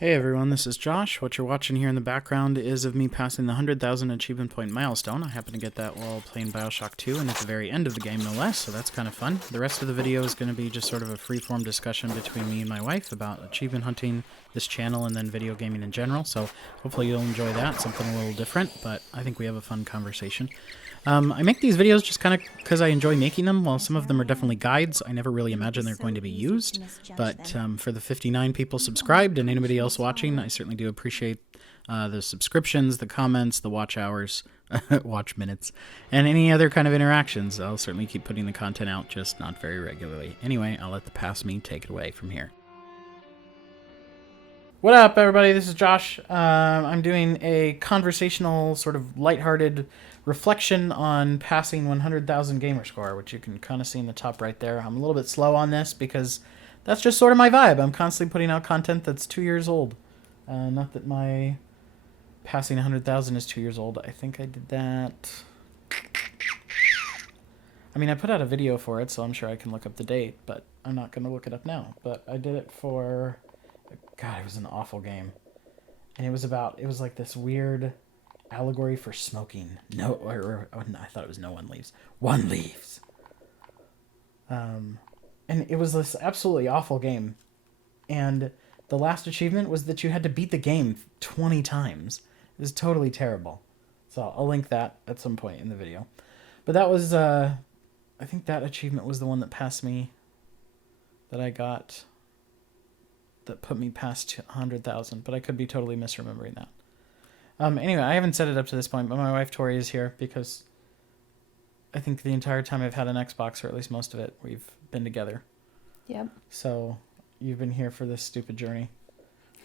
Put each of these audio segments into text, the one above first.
Hey everyone, this is Josh. What you're watching here in the background is of me passing the 100,000 achievement point milestone. I happened to get that while playing Bioshock 2 and at the very end of the game, no less, so that's kind of fun. The rest of the video is going to be just sort of a free-form discussion between me and my wife about achievement hunting, this channel, and then video gaming in general, so hopefully you'll enjoy that, something a little different, but I think we have a fun conversation. I make these videos just kind of because I enjoy making them. While some of them are definitely guides, I never really imagine they're going to be used. But for the 59 people subscribed and anybody else watching, I certainly do appreciate the subscriptions, the comments, the watch hours, watch minutes, and any other kind of interactions. I'll certainly keep putting the content out, just not very regularly. Anyway, I'll let the past me take it away from here. What up, everybody? This is Josh. I'm doing a conversational, sort of lighthearted reflection on passing 100,000 gamer score, which you can kind of see in the top right there. I'm a little bit slow on this because that's just sort of my vibe. I'm constantly putting out content that's 2 years old. Not that my passing 100,000 is 2 years old. I think I did that. I mean, I put out a video for it, so I'm sure I can look up the date, but I'm not going to look it up now. But I did it for... God, it was an awful game. And it was like this weird allegory for smoking. No, I thought it was No One Leaves. One Leaves. And it was this absolutely awful game. And the last achievement was that you had to beat the game 20 times. It was totally terrible. So I'll link that at some point in the video. But that was, I think that achievement was the one that passed me, that I got... that put me past 100,000, but I could be totally misremembering that. Anyway, I haven't set it up to this point, but my wife Tori is here because I think the entire time I've had an Xbox, or at least most of it, we've been together. Yep. So you've been here for this stupid journey.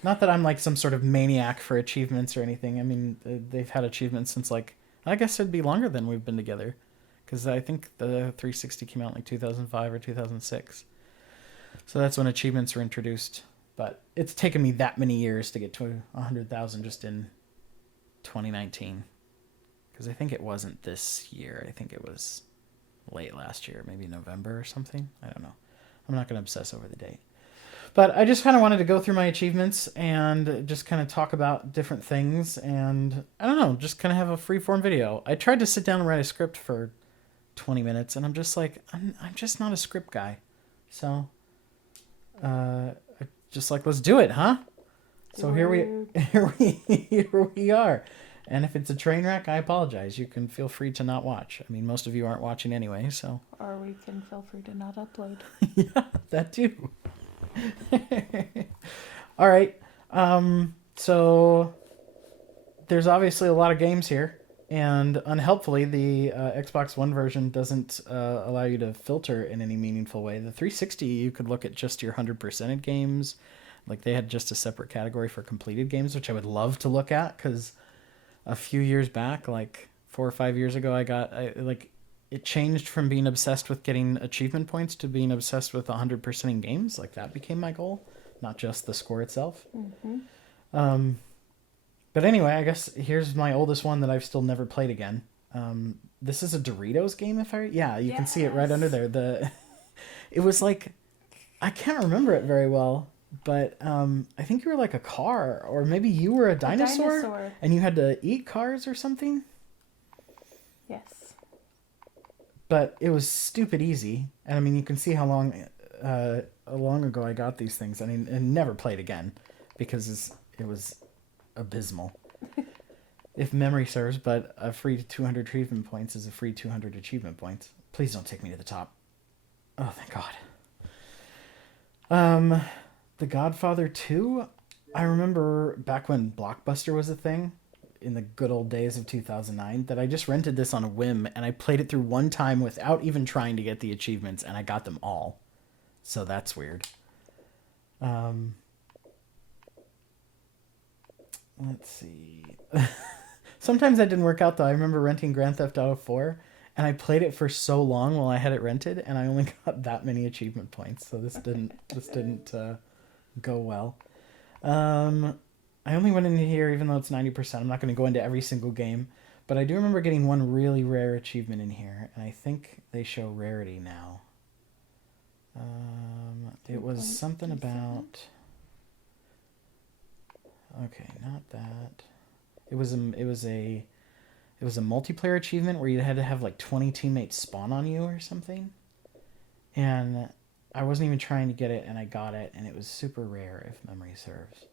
Not that I'm like some sort of maniac for achievements or anything. I mean, they've had achievements since like, I guess it'd be longer than we've been together, because I think the 360 came out in like 2005 or 2006. So that's when achievements were introduced. But it's taken me that many years to get to 100,000 just in 2019. Because I think it wasn't this year. I think it was late last year, maybe November or something. I don't know. I'm not going to obsess over the date. But I just kind of wanted to go through my achievements and just kind of talk about different things. And I don't know, just kind of have a free-form video. I tried to sit down and write a script for 20 minutes, and I'm just like, I'm just not a script guy. So... just like, let's do it, huh? So here we are. And if it's a train wreck, I apologize. You can feel free to not watch. I mean, most of you aren't watching anyway, so. Or we can feel free to not upload. Yeah, that too. All right. So there's obviously a lot of games here. And unhelpfully, the Xbox One version doesn't allow you to filter in any meaningful way. The 360, you could look at just your 100%ed games. Like, they had just a separate category for completed games, which I would love to look at, because a few years back, like 4 or 5 years ago, it changed from being obsessed with getting achievement points to being obsessed with 100%ing games. Like, that became my goal, not just the score itself. Mm-hmm. But anyway, I guess here's my oldest one that I've still never played again. This is a Doritos game, you can see it right under there. It was like, I can't remember it very well, but I think you were like a car, or maybe you were a dinosaur. And you had to eat cars or something. Yes. But it was stupid easy, and I mean, you can see how long ago I got these things. I mean, and never played again because it was abysmal, if memory serves. But a free 200 achievement points is a free 200 achievement points. Please don't take me to the top. Oh, thank God. The Godfather 2, I remember back when Blockbuster was a thing in the good old days of 2009, that I just rented this on a whim, and I played it through one time without even trying to get the achievements, and I got them all. So that's weird. Let's see. Sometimes that didn't work out, though. I remember renting Grand Theft Auto 4, and I played it for so long while I had it rented, and I only got that many achievement points. So this didn't go well. I only went into here, even though it's 90%. I'm not going to go into every single game, but I do remember getting one really rare achievement in here, and I think they show rarity now. It was something about Okay, not that. It was a multiplayer achievement where you had to have like 20 teammates spawn on you or something. And I wasn't even trying to get it, and I got it, and it was super rare if memory serves.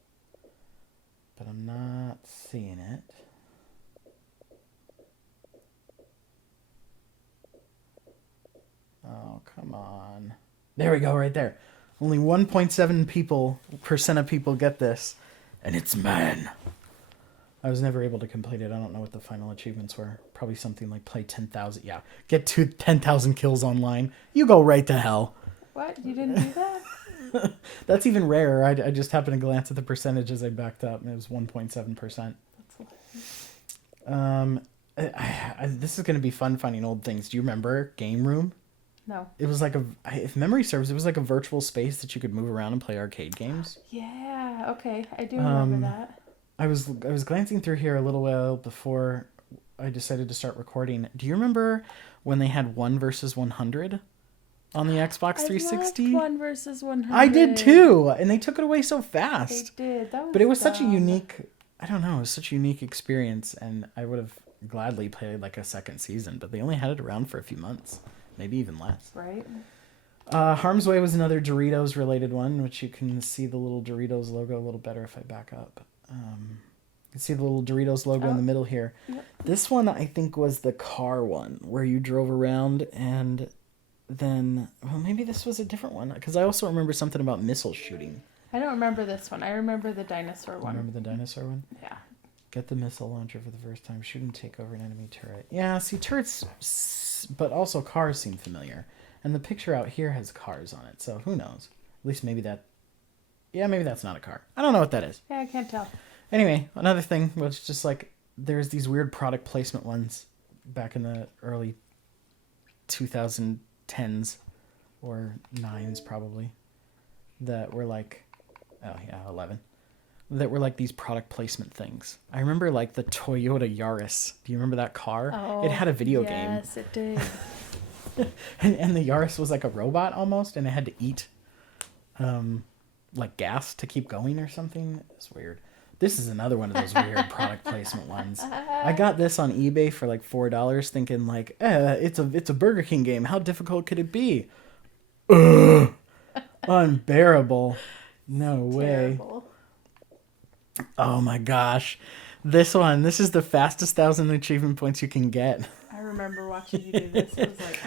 But I'm not seeing it. Oh, come on. There we go, right there. Only 1.7% of people get this, and it's man. I was never able to complete it. I don't know what the final achievements were. Probably something like play 10,000. Yeah, get to 10,000 kills online. You go right to hell. What? You didn't do that? That's even rarer. I just happened to glance at the percentage as I backed up, and it was 1.7%. This is going to be fun finding old things. Do you remember Game Room? No. It was like if memory serves, it was like a virtual space that you could move around and play arcade games. Yeah. Okay. I do remember that. I was glancing through here a little while before I decided to start recording. Do you remember when they had 1 versus 100 on the Xbox 360? I loved 1 versus 100. I did too, and they took it away so fast. They did. That was But it was dumb. such a unique, I don't know, it was such a unique experience, and I would have gladly played like a second season, but they only had it around for a few months, maybe even less. Right. Harm's Way was another Doritos related one, which you can see the little Doritos logo a little better if I back up. You can see the little Doritos logo in the middle here. Yep. This one, I think, was the car one, where you drove around and then... Well, maybe this was a different one, because I also remember something about missile shooting. I don't remember this one. I remember the dinosaur one. Remember the dinosaur one? Yeah. Get the missile launcher for the first time. Shoot and take over an enemy turret. Yeah, see, turrets, but also cars seem familiar. And the picture out here has cars on it, so who knows? At least maybe that... Yeah, maybe that's not a car. I don't know what that is. Yeah, I can't tell. Anyway, another thing was just like, there's these weird product placement ones back in the early 2010s, or 9s probably, that were like, 11, that were like these product placement things. I remember like the Toyota Yaris. Do you remember that car? Oh, it had a video game. Yes, it did. and the Yaris was like a robot almost, and it had to eat like gas to keep going or something. It's weird. This is another one of those weird product placement ones. I got this on eBay for like $4, thinking like, it's a Burger King game. How difficult could it be? Unbearable. No way. Terrible. Oh my gosh. This is the fastest 1,000 achievement points you can get. I remember watching you do this. It was like...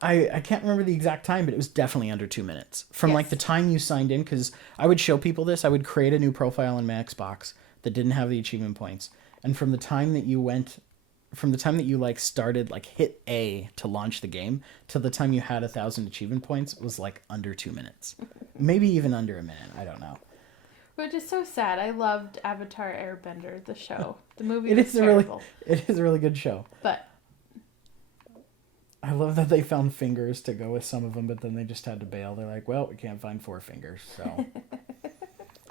I can't remember the exact time, but it was definitely under 2 minutes. From like Yes. the time you signed in, because I would show people this. I would create a new profile on my Xbox that didn't have the achievement points. And from the time that you like started, like hit A to launch the game, to the time you had 1,000 achievement points was like under 2 minutes. Maybe even under a minute. I don't know. Which is so sad. I loved Avatar Airbender, the show. The movie It was is terrible. it is a really good show. But I love that they found fingers to go with some of them, but then they just had to bail. They're like, well, we can't find 4 fingers, so.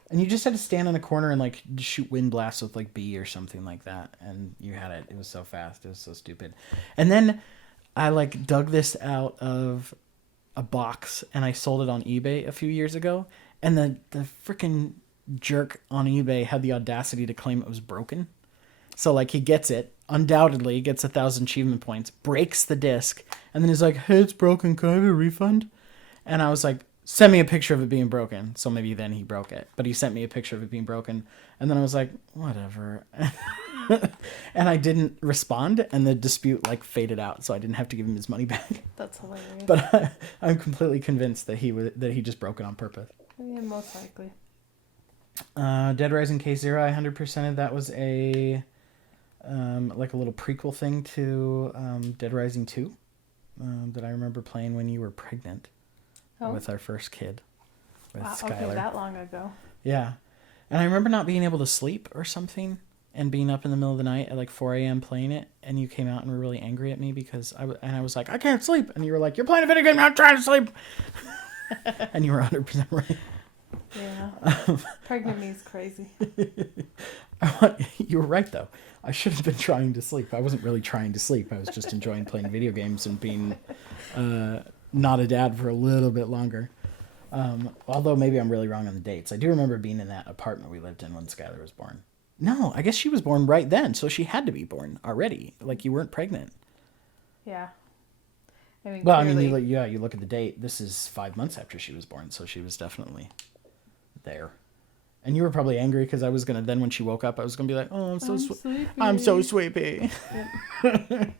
And you just had to stand in a corner and like shoot wind blasts with like B or something like that, and you had it. It was so fast. It was so stupid. And then I like dug this out of a box and I sold it on eBay a few years ago, and the freaking jerk on eBay had the audacity to claim it was broken. So like he gets it, undoubtedly gets 1,000 achievement points, breaks the disc, and then he's like, hey, it's broken, can I have a refund? And I was like, send me a picture of it being broken. So maybe then he broke it, but he sent me a picture of it being broken, and then I was like, whatever. And I didn't respond, and the dispute like faded out, so I didn't have to give him his money back. that's hilarious. But I'm completely convinced that he just broke it on purpose. Yeah, most likely. Dead Rising K0, I 100%ed. That was a like a little prequel thing to Dead Rising 2 that I remember playing when you were pregnant with our first kid, with Wow, Skylar. okay, that long ago. Yeah. And I remember not being able to sleep or something, and being up in the middle of the night at like 4 a.m. playing it, and you came out and were really angry at me because I was like, I can't sleep. And you were like, you're playing a video game, not trying to sleep. And you were 100% right. Yeah. Pregnant me is crazy. You were right, though. I should have been trying to sleep. I wasn't really trying to sleep. I was just enjoying playing video games and being not a dad for a little bit longer. Although maybe I'm really wrong on the dates. I do remember being in that apartment we lived in when Skylar was born. No, I guess she was born right then, so she had to be born already. Like, you weren't pregnant. Yeah. I mean, Well, clearly. I mean, you look at the date. This is 5 months after she was born, so she was definitely there. And you were probably angry because I was gonna. Then when she woke up, I was gonna be like, "Oh, Sleepy. I'm so sleepy." Yep.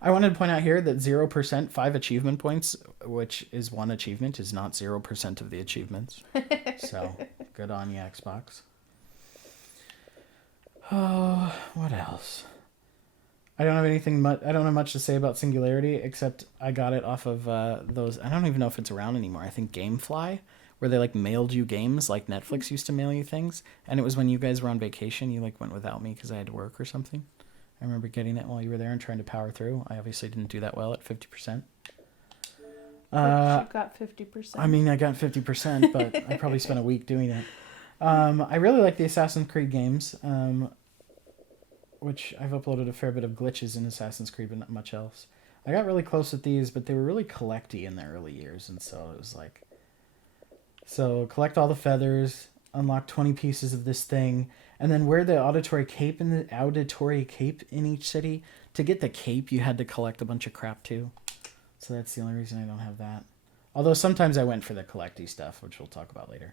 I wanted to point out here that 0%, 5 achievement points, which is 1 achievement, is not 0% of the achievements. So good on you, Xbox. Oh, what else? I don't have anything much. I don't have much to say about Singularity, except I got it off of those. I don't even know if it's around anymore. I think GameFly, where they like mailed you games, like Netflix used to mail you things. And it was when you guys were on vacation, you like went without me because I had to work or something. I remember getting it while you were there and trying to power through. I obviously didn't do that well at 50%. But you got 50%. I mean, I got 50%, but I probably spent a week doing it. I really like the Assassin's Creed games, which I've uploaded a fair bit of glitches in Assassin's Creed, but not much else. I got really close with these, but they were really collecty in the early years, and so it was like... So, collect all the feathers, unlock 20 pieces of this thing, and then wear the auditory cape in each city. To get the cape, you had to collect a bunch of crap, too. So that's the only reason I don't have that. Although sometimes I went for the collecty stuff, which we'll talk about later.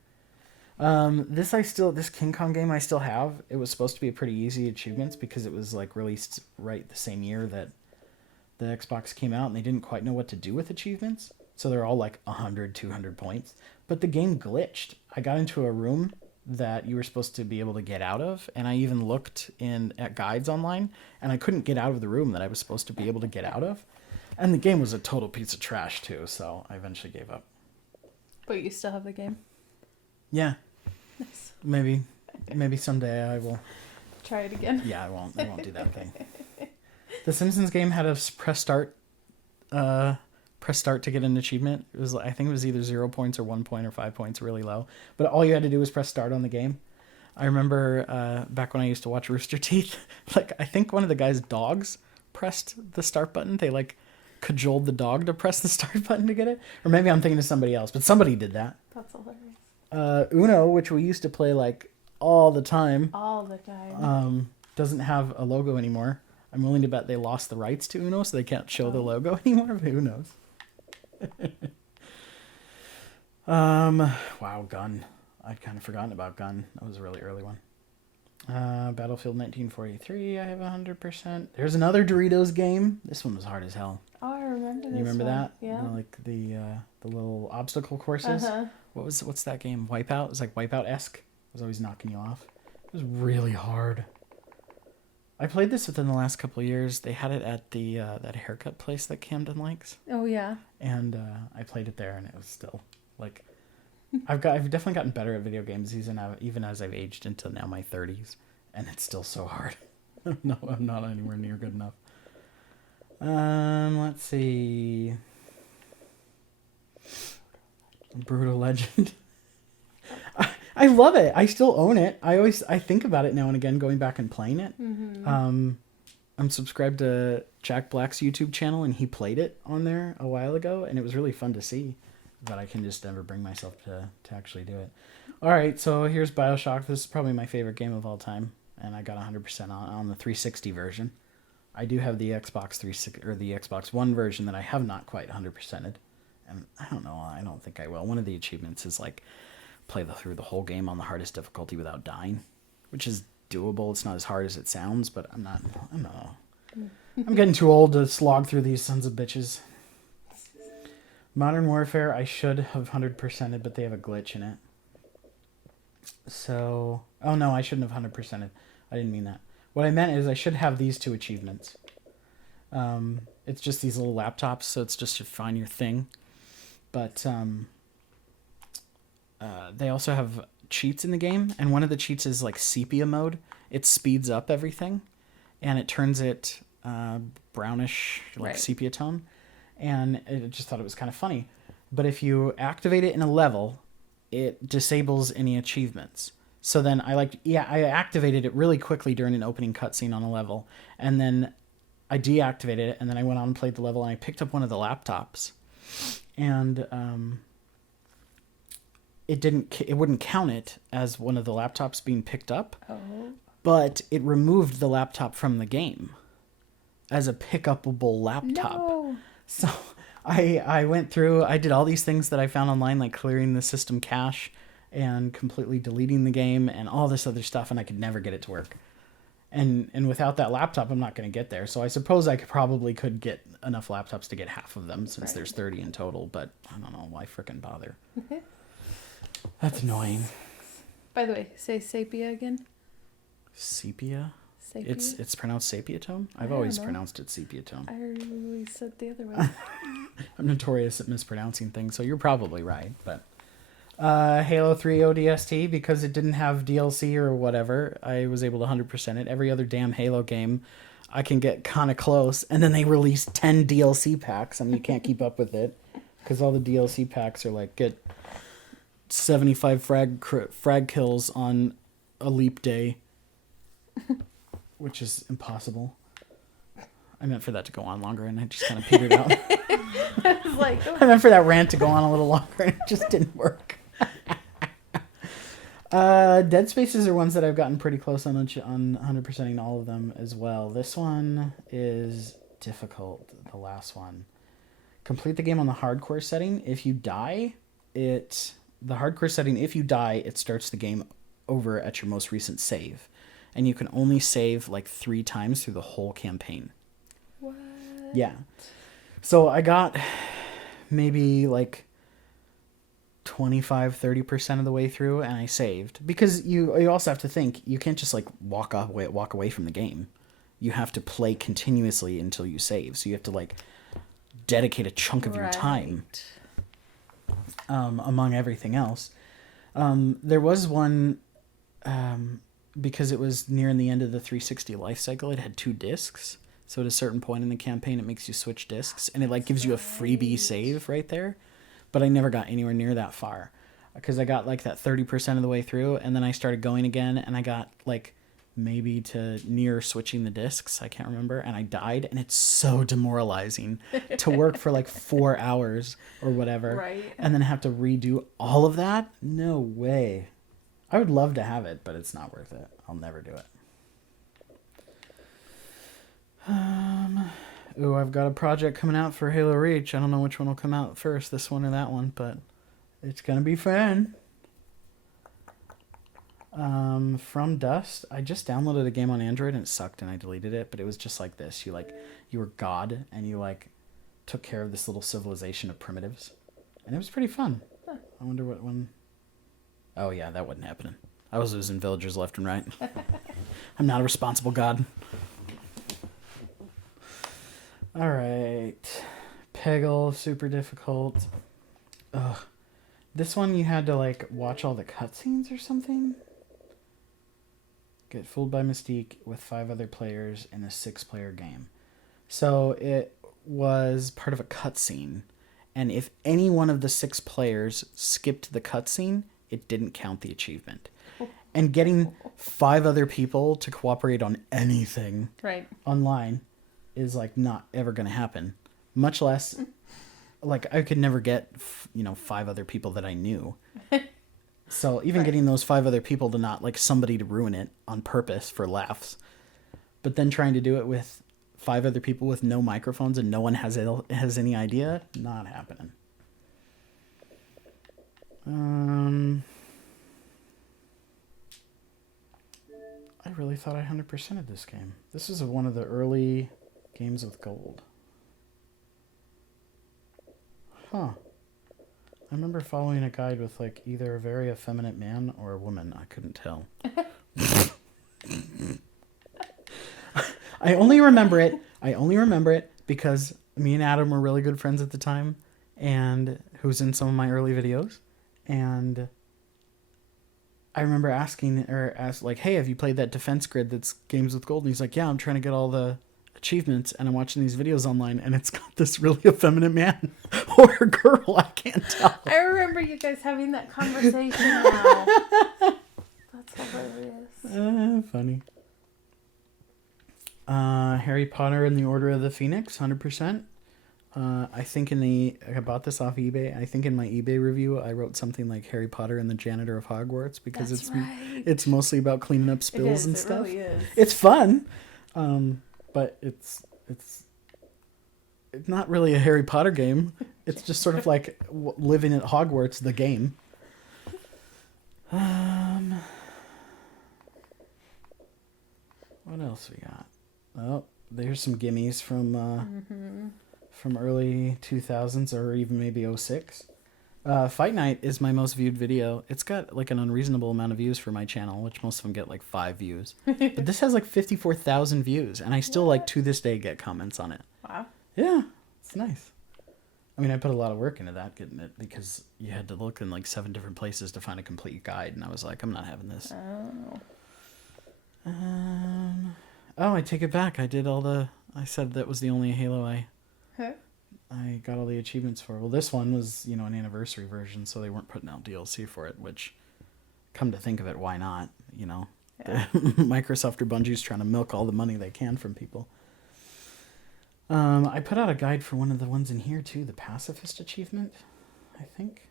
This King Kong game I still have. It was supposed to be a pretty easy achievements because it was like released right the same year that the Xbox came out, and they didn't quite know what to do with achievements. So they're all like 100, 200 points. But the game glitched. I got into a room that you were supposed to be able to get out of, and I even looked at guides online, and I couldn't get out of the room that I was supposed to be able to get out of. And the game was a total piece of trash too, so I eventually gave up. But you still have the game? Yeah. Nice. Maybe someday I will. Try it again. Yeah, I won't do that thing. The Simpsons game had a press start to get an achievement. I think it was either 0 points or 1 point or 5 points, really low. But all you had to do was press start on the game. I remember back when I used to watch Rooster Teeth, like I think one of the guy's dogs pressed the start button. They like cajoled the dog to press the start button to get it. Or maybe I'm thinking of somebody else, but somebody did that. That's hilarious. Uno, which we used to play like all the time. All the time. Doesn't have a logo anymore. I'm willing to bet they lost the rights to Uno, so they can't show the logo anymore, but who knows? Wow, Gun. I'd kind of forgotten about Gun. That was a really early one. Battlefield 1943, I have 100%. There's another Doritos game. This one was hard as hell. Oh, I remember this. You remember one. that? Yeah. Like the little obstacle courses. Uh-huh. What's that game? Wipeout? It was like Wipeout-esque. It was always knocking you off. It was really hard. I played this within the last couple of years. They had it at the that haircut place that Camden likes. Oh yeah. And I played it there, and it was still like I've definitely gotten better at video games even as I've aged into now my 30s, and it's still so hard. No, I'm not anywhere near good enough. Let's see. Brutal Legend. I love it. I still own it. I think about it now and again, going back and playing it. Mm-hmm. I'm subscribed to Jack Black's YouTube channel, and he played it on there a while ago, and it was really fun to see. But I can just never bring myself to actually do it. All right, so here's BioShock. This is probably my favorite game of all time, and I got 100% on the 360 version. I do have the Xbox 360 or the Xbox One version that I have not quite 100%ed, and I don't know. I don't think I will. One of the achievements is like play through the whole game on the hardest difficulty without dying, which is doable. It's not as hard as it sounds, but I don't know. I'm getting too old to slog through these sons of bitches. Modern Warfare, I should have 100%ed, but they have a glitch in it. So, oh no, I shouldn't have 100%ed. I didn't mean that. What I meant is I should have these 2 achievements. It's just these little laptops, so it's just to find your thing. But they also have cheats in the game, and one of the cheats is like sepia mode. It speeds up everything, and it turns it brownish, like sepia tone. And I just thought it was kind of funny. But if you activate it in a level, it disables any achievements. So then I activated it really quickly during an opening cutscene on a level, and then I deactivated it, and then I went on and played the level, and I picked up one of the laptops, and it wouldn't count it as one of the laptops being picked up, Oh. but it removed the laptop from the game as a pick-upable laptop. No. So I went through, I did all these things that I found online, like clearing the system cache and completely deleting the game and all this other stuff, and I could never get it to work. And without that laptop, I'm not going to get there. So I suppose I could get enough laptops to get half of them, since there's 30 in total, but I don't know, why frickin' bother? That's annoying. By the way, say sepia again. Sepia? Sepia? It's pronounced sepia tone? I've don't always know. pronounced it sepia tone. I always said the other way. I'm notorious at mispronouncing things, so you're probably right. But Halo 3 ODST, because it didn't have DLC or whatever, I was able to 100% it. Every other damn Halo game, I can get kind of close, and then they release 10 DLC packs, and you can't keep up with it, because all the DLC packs are like, get 75 frag kills on a leap day, which is impossible. I meant for that to go on longer, and I just kind of petered out. I was like, oh. I meant for that rant to go on a little longer, and it just didn't work. Dead Spaces are ones that I've gotten pretty close on 100%ing all of them as well. This one is difficult, the last one. Complete the game on the hardcore setting. If you die, the hardcore setting, if you die, it starts the game over at your most recent save. And you can only save like 3 times through the whole campaign. What? Yeah. So I got maybe like 25-30% of the way through, and I saved. Because you also have to think, you can't just like walk away from the game. You have to play continuously until you save. So you have to like dedicate a chunk of your time among everything else. There was one, because it was near the end of the 360 life cycle, it had 2 discs. So at a certain point in the campaign, it makes you switch discs, and it like gives you a freebie save right there. But I never got anywhere near that far, because I got like that 30% of the way through, and then I started going again, and I got like maybe to near switching the discs. I can't remember, and I died, and it's so demoralizing to work for like 4 hours or whatever, Right. and then have to redo all of that. No way. I would love to have it, but it's not worth it. I'll never do it. Ooh, I've got a project coming out for Halo Reach. I don't know which one will come out first, this one or that one, but it's gonna be fun. From Dust, I just downloaded a game on Android and it sucked, and I deleted it, but it was just like this. You were God, and you like took care of this little civilization of primitives, and it was pretty fun. Huh. I wonder what one. Oh yeah, that wasn't happening. I was losing villagers left and right. I'm not a responsible God. All right, Peggle, super difficult. Ugh, this one you had to like watch all the cutscenes or something. Get fooled by Mystique with 5 other players in a 6-player game. So it was part of a cutscene, and if any one of the 6 players skipped the cutscene, it didn't count the achievement. And getting 5 other people to cooperate on anything online is like not ever going to happen. Much less, like I could never get 5 other people that I knew. So even getting those 5 other people to not like somebody to ruin it on purpose for laughs, but then trying to do it with 5 other people with no microphones and no one has any idea, not happening. I really thought I 100%ed this game. This is one of the early games with gold. Huh. I remember following a guide with like either a very effeminate man or a woman. I couldn't tell. I only remember it because me and Adam were really good friends at the time, and who's in some of my early videos. And I remember asking like, hey, have you played that defense grid that's Games with Gold? And he's like, yeah, I'm trying to get all the achievements, and I'm watching these videos online, and it's got this really effeminate man or a girl. I can't tell. I remember you guys having that conversation now. That's hilarious. Funny. Harry Potter and the Order of the Phoenix, 100%. I think I bought this off eBay. I think in my eBay review, I wrote something like Harry Potter and the Janitor of Hogwarts because That's right. it's mostly about cleaning up It spills is. and It stuff. really is. It's fun, but it's not really a Harry Potter game. It's just sort of like living at Hogwarts, the game. What else we got? Oh, there's some gimmies from early 2000s or even maybe '06. Fight Night is my most viewed video. It's got like an unreasonable amount of views for my channel, which most of them get like 5 views. But this has like 54,000 views, and I still like to this day get comments on it. Wow. Yeah, it's nice. I mean, I put a lot of work into that, getting it, because you had to look in like 7 different places to find a complete guide, and I was like, I'm not having this. Oh. I take it back. I said that was the only Halo I got all the achievements for. Well, this one was, an anniversary version, so they weren't putting out DLC for it, which, come to think of it, why not? Yeah. Microsoft or Bungie's trying to milk all the money they can from people. I put out a guide for one of the ones in here, too, the Pacifist achievement, I think.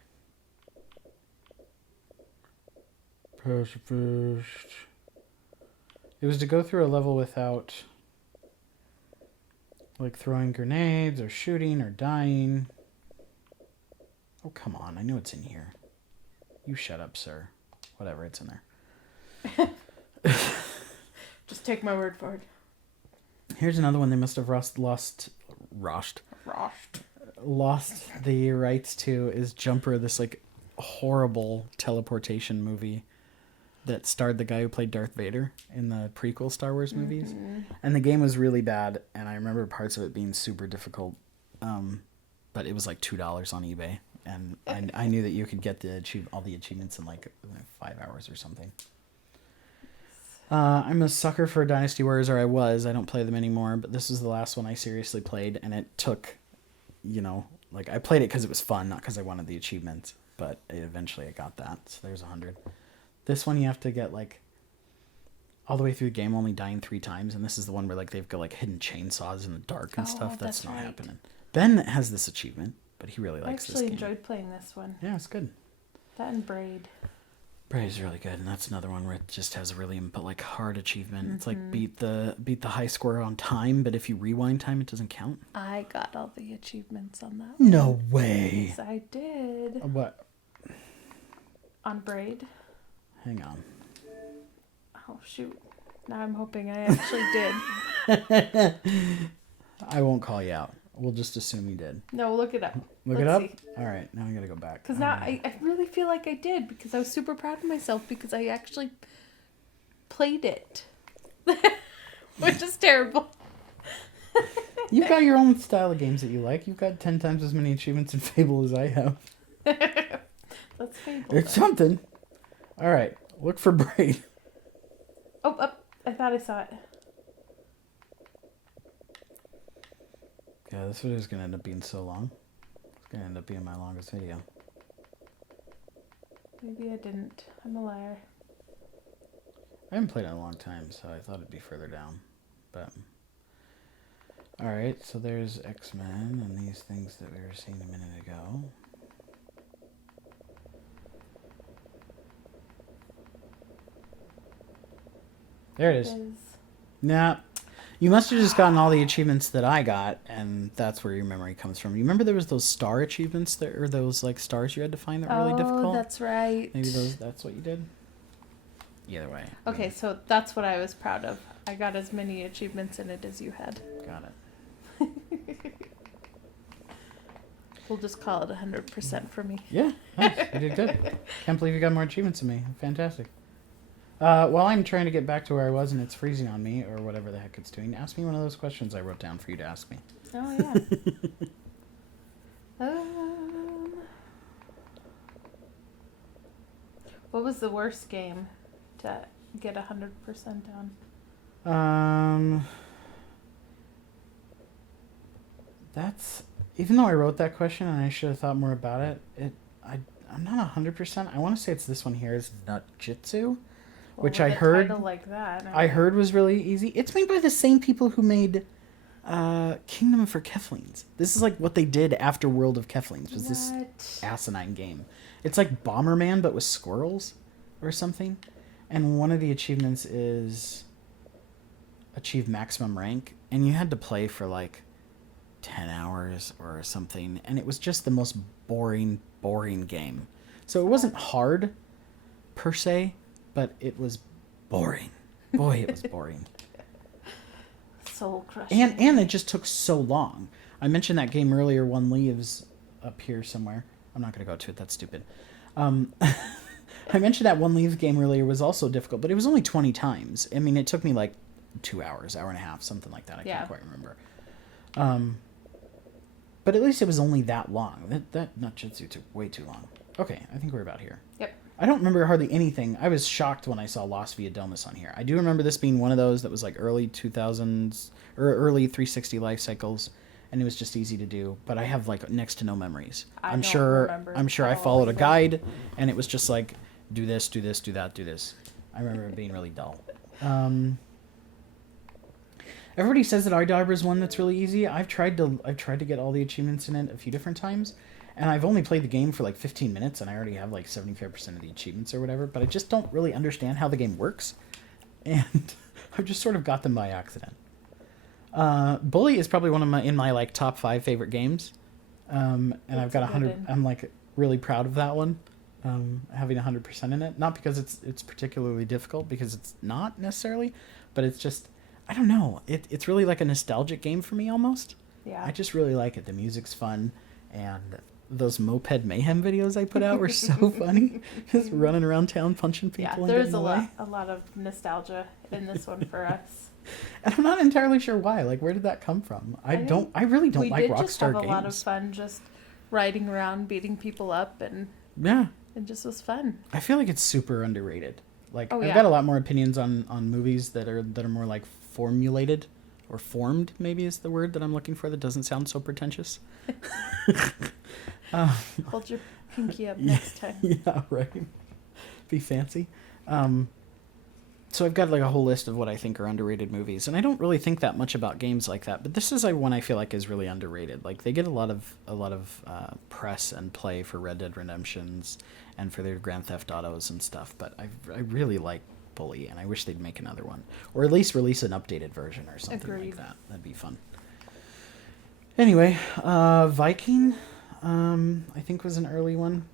Pacifist. It was to go through a level without, like, throwing grenades or shooting or dying. Oh, come on. I know it's in here. You shut up, sir. Whatever, it's in there. Just take my word for it. Here's another one they must have lost the rights to, is Jumper, this, like, horrible teleportation movie that starred the guy who played Darth Vader in the prequel Star Wars movies. Mm-hmm. And the game was really bad, and I remember parts of it being super difficult, but it was like $2 on eBay, and I knew that you could get all the achievements in like 5 hours or something. I'm a sucker for Dynasty Warriors, or I was. I don't play them anymore, but this was the last one I seriously played, and it took, I played it because it was fun, not because I wanted the achievements, but eventually I got that, so there's 100. This one you have to get, like, all the way through the game only dying 3 times, and this is the one where, like, they've got, like, hidden chainsaws in the dark and stuff. That's not happening. Ben has this achievement, but he really likes this game. I actually enjoyed playing this one. Yeah, it's good. That and Braid. Braid's really good, and that's another one where it just has a really, like, hard achievement. Mm-hmm. It's like beat the high score on time, but if you rewind time, it doesn't count. I got all the achievements on that one. No way. Yes, I did. What? On Braid. Hang on. Oh, shoot. Now I'm hoping I actually did. I won't call you out. We'll just assume you did. No, look it up. Let's see. All right, now I gotta go back. Because now I really feel like I did, because I was super proud of myself because I actually played it. Which is terrible. You've got your own style of games that you like. You've got 10 times as many achievements in Fable as I have. That's Fable. It's something. All right, look for Braid. Oh, up. I thought I saw it. Yeah, this video is going to end up being so long. It's going to end up being my longest video. Maybe I didn't. I'm a liar. I haven't played in a long time, so I thought it'd be further down. But alright, so there's X-Men and these things that we were seeing a minute ago. There it is. Nah. You must have just gotten all the achievements that I got, and that's where your memory comes from. You remember there was those star achievements that, or those like stars you had to find that were really difficult? Oh, that's right. Maybe that's what you did? Either way. Okay, so that's what I was proud of. I got as many achievements in it as you had. Got it. We'll just call it 100% for me. Yeah, nice. You did good. Can't believe you got more achievements than me. Fantastic. While I'm trying to get back to where I was and it's freezing on me, or whatever the heck it's doing, ask me one of those questions I wrote down for you to ask me. Oh, yeah. What was the worst game to get 100% on? That's... Even though I wrote that question and I should have thought more about it, I'm not 100%. I want to say it's this one here, is Nutjitsu. Which I heard, like that, I heard was really easy. It's made by the same people who made Kingdom for Keflings. This is like what they did after World of Keflings. Was this What? asinine game? It's like Bomberman but with squirrels, or something. And one of the achievements is achieve maximum rank, and you had to play for like 10 hours or something, and it was just the most boring game. So it wasn't hard per se, but it was boring. Boy, it was boring. Soul crushing. And it just took so long. I mentioned that game earlier, One Leaves, up here somewhere. I'm not going to go to it. That's stupid. I mentioned that One Leaves game earlier was also difficult, but it was only 20 times. I mean, it took me like 2 hours, hour and a half, something like that. I can't quite remember. But at least it was only that long. That Nutjutsu took way too long. Okay, I think we're about here. Yep. I don't remember hardly anything. I was shocked when I saw Lost Via Domus on here. I do remember this being one of those that was like early 2000s or early 360 life cycles, and it was just easy to do. But I have like next to no memories. I'm sure I followed a guide, and it was just like do this, do this, do that, do this. I remember it being really dull. Everybody says that iDiver is one that's really easy. I've tried to get all the achievements in it a few different times, and I've only played the game for like 15 minutes, and I already have like 75% of the achievements or whatever. But I just don't really understand how the game works, and I've just sort of got them by accident. Bully is probably one of my like top 5 favorite games, and I've got 100. I'm like really proud of that one, having 100% in it. Not because it's particularly difficult, because it's not necessarily, but it's just. I don't know. It's really like a nostalgic game for me almost. Yeah. I just really like it. The music's fun, and those Moped Mayhem videos I put out were so funny. Just running around town punching people. Yeah, there's a lot of nostalgia in this one for us. And I'm not entirely sure why. Like, where did that come from? I really don't like Rockstar games. We did just have a lot of fun just riding around, beating people up, and yeah, it just was fun. I feel like it's super underrated. Like, I've got a lot more opinions on movies that are more like formulated, or formed, maybe is the word that I'm looking for that doesn't sound so pretentious. Hold your pinky up next time. Yeah, right. Be fancy. So I've got like a whole list of what I think are underrated movies, and I don't really think that much about games like that, but this is like one I feel like is really underrated. Like, they get a lot of press and play for Red Dead Redemptions and for their Grand Theft Autos and stuff, but I really like Bully, and I wish they'd make another one, or at least release an updated version or something like that. That'd be fun. Anyway, Viking, I think was an early one,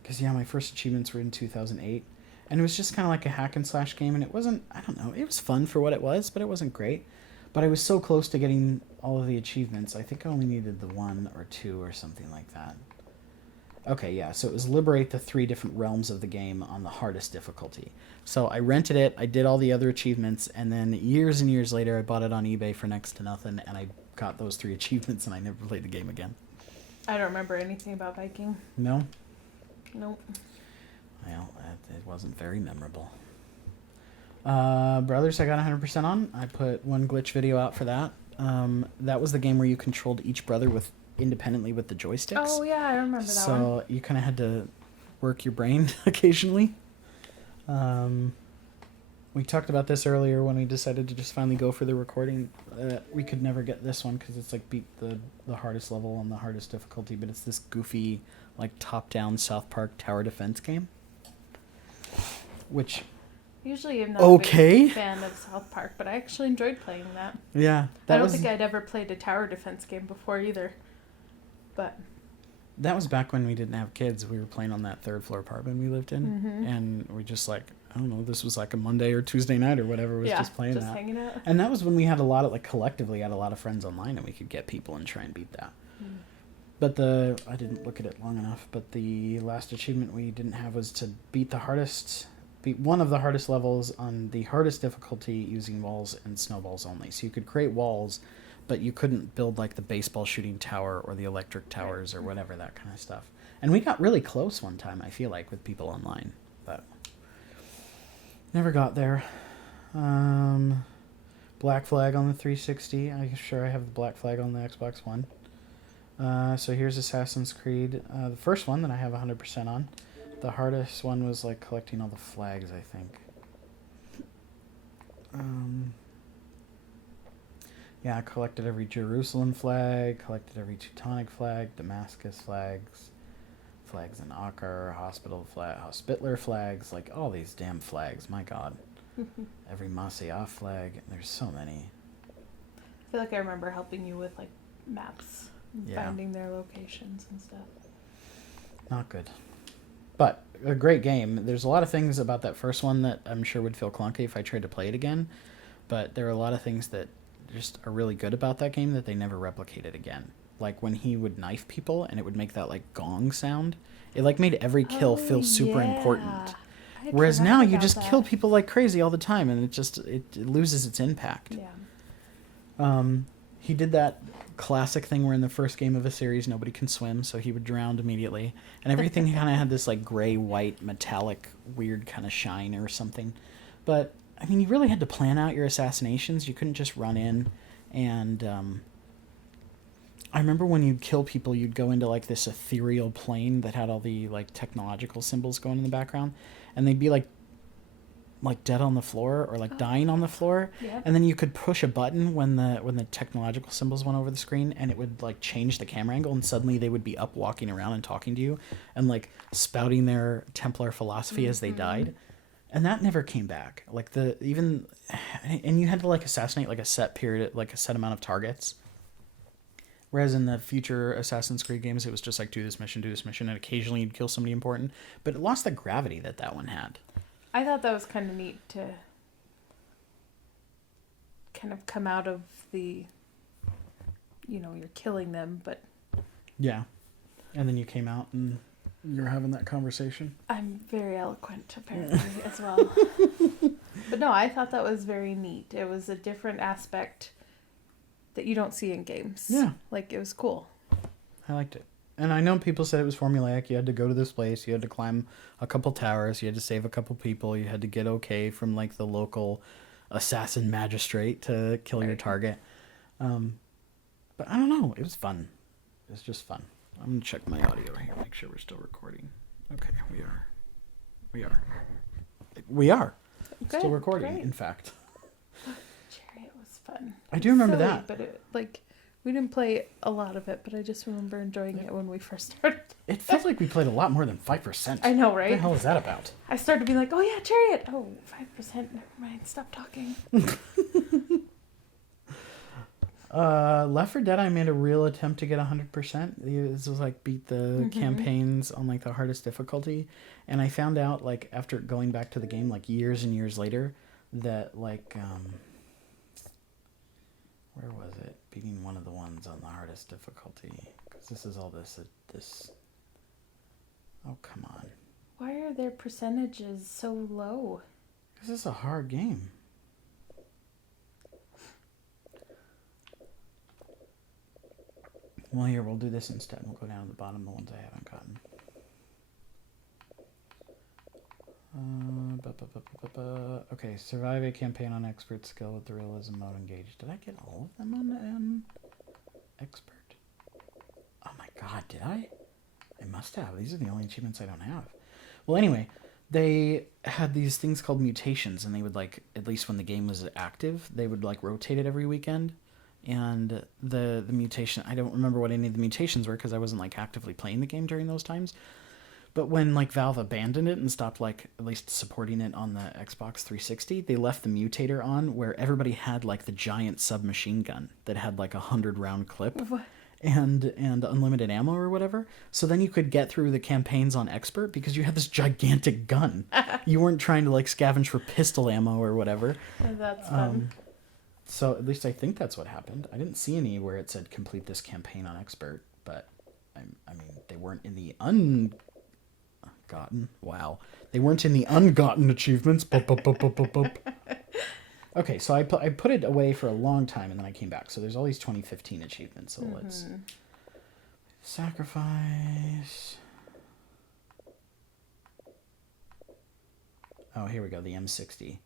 because my first achievements were in 2008, and it was just kind of like a hack and slash game, and it wasn't, I don't know, it was fun for what it was, but it wasn't great. But I was so close to getting all of the achievements. I think I only needed the 1 or 2 or something like that. Okay, yeah, so it was liberate the 3 different realms of the game on the hardest difficulty. So I rented it, I did all the other achievements, and then years and years later I bought it on eBay for next to nothing, and I got those 3 achievements, and I never played the game again. I don't remember anything about Viking. No? Nope. Well, it wasn't very memorable. Brothers, I got 100% on. I put one glitch video out for that. That was the game where you controlled each brother independently with the joysticks. Oh yeah, I remember that one. So you kind of had to work your brain occasionally. We talked about this earlier when we decided to just finally go for the recording. We could never get this one because it's like beat the hardest level on the hardest difficulty, but it's this goofy like top-down South Park tower defense game. Which usually I'm not a big fan of South Park, but I actually enjoyed playing that. Yeah. I don't think I'd ever played a tower defense game before either. But that was back when we didn't have kids. We were playing on that 3rd floor apartment we lived in, and we just like, I don't know, this was like a Monday or Tuesday night or whatever, was just playing that. Hanging out. And that was when we had a lot of, like, collectively had a lot of friends online, and we could get people and try and beat that. But I didn't look at it long enough, but the last achievement we didn't have was to beat one of the hardest levels on the hardest difficulty using walls and snowballs only. So you could create walls, but you couldn't build like the baseball shooting tower or the electric towers or whatever, that kind of stuff. And we got really close one time, I feel like, with people online, but never got there. Black Flag on the 360. I'm sure I have the Black Flag on the Xbox One. So here's Assassin's Creed. The first one that I have 100% on. The hardest one was like collecting all the flags, I think. Yeah, I collected every Jerusalem flag, collected every Teutonic flag, Damascus flags, flags in Acre, Hospitler flags, like all these damn flags. My God, every Masyaf flag. There's so many. I feel like I remember helping you with like maps, and Yeah. finding their locations and stuff. Not good. But a great game. There's a lot of things about that first one that I'm sure would feel clunky if I tried to play it again. But there are a lot of things that just are really good about that game that they never replicated again. Like when he would knife people and it would make that like gong sound. It like made every kill feel super important. I had Whereas forgotten now you about just that. kill people like crazy all the time and it loses its impact. Yeah. He did that classic thing where in the first game of a series nobody can swim, so he would drown immediately, and everything kind of had this like gray, white, metallic, weird kind of shine or something. But I mean, you really had to plan out your assassinations. You couldn't just run in, and I remember when you'd kill people, you'd go into like this ethereal plane that had all the like technological symbols going in the background, and they'd be like dead on the floor or like dying on the floor. Yep. And then you could push a button when the technological symbols went over the screen, and it would like change the camera angle, and suddenly they would be up walking around and talking to you and like spouting their Templar philosophy as they died. And that never came back. Like and you had to like assassinate like a set period, like a set amount of targets. Whereas in the future Assassin's Creed games, it was just like do this mission, and occasionally you'd kill somebody important. But it lost the gravity that one had. I thought that was kind of neat to kind of come out of the, you're killing them, but Yeah. And then you came out and you're having that conversation. I'm very eloquent apparently as well. But no, I thought that was very neat. It was a different aspect that you don't see in games. Yeah. Like, it was cool. I liked it. And I know people said it was formulaic. You had to go to this place. You had to climb a couple towers. You had to save a couple people. You had to get okay from like the local assassin magistrate to kill your target. But I don't know. It was fun. It was just fun. I'm going to check my audio here. Make sure we're still recording. Okay, we are. We are. Good, Still recording, great. in fact. Chariot was fun. I do remember Silly, that. But we didn't play a lot of it, but I just remember enjoying it when we first started. It felt like we played a lot more than 5%. I know, What right? the hell is that about? I started being like, oh yeah, Chariot. Oh, 5%. Never mind. Stop talking. Left 4 Dead, I made a real attempt to get 100%. This was like beat the campaigns on like the hardest difficulty, and I found out like after going back to the game like years and years later that like where was it? Beating one of the ones on the hardest difficulty, because this is all this. Oh come on! Why are their percentages so low? This is a hard game. Well, here, we'll do this instead. We'll go down to the bottom, the ones I haven't gotten. Okay, survive a campaign on expert skill with the realism mode engaged. Did I get all of them on expert? Oh my god, did I? I must have. These are the only achievements I don't have. Well, anyway, they had these things called mutations, and they would like, at least when the game was active, they would like rotate it every weekend. And the mutation, I don't remember what any of the mutations were because I wasn't like actively playing the game during those times. But when like Valve abandoned it and stopped like at least supporting it on the Xbox 360, they left the mutator on where everybody had like the giant submachine gun that had like 100-round clip and unlimited ammo or whatever. So then you could get through the campaigns on expert because you had this gigantic gun. You weren't trying to like scavenge for pistol ammo or whatever. Oh, that's fun. So at least I think that's what happened. I didn't see any where it said complete this campaign on expert, but I mean, they weren't in the ungotten. Wow. They weren't in the ungotten achievements. Okay, so I put it away for a long time and then I came back. So there's all these 2015 achievements. So let's sacrifice. Oh, here we go. The M60.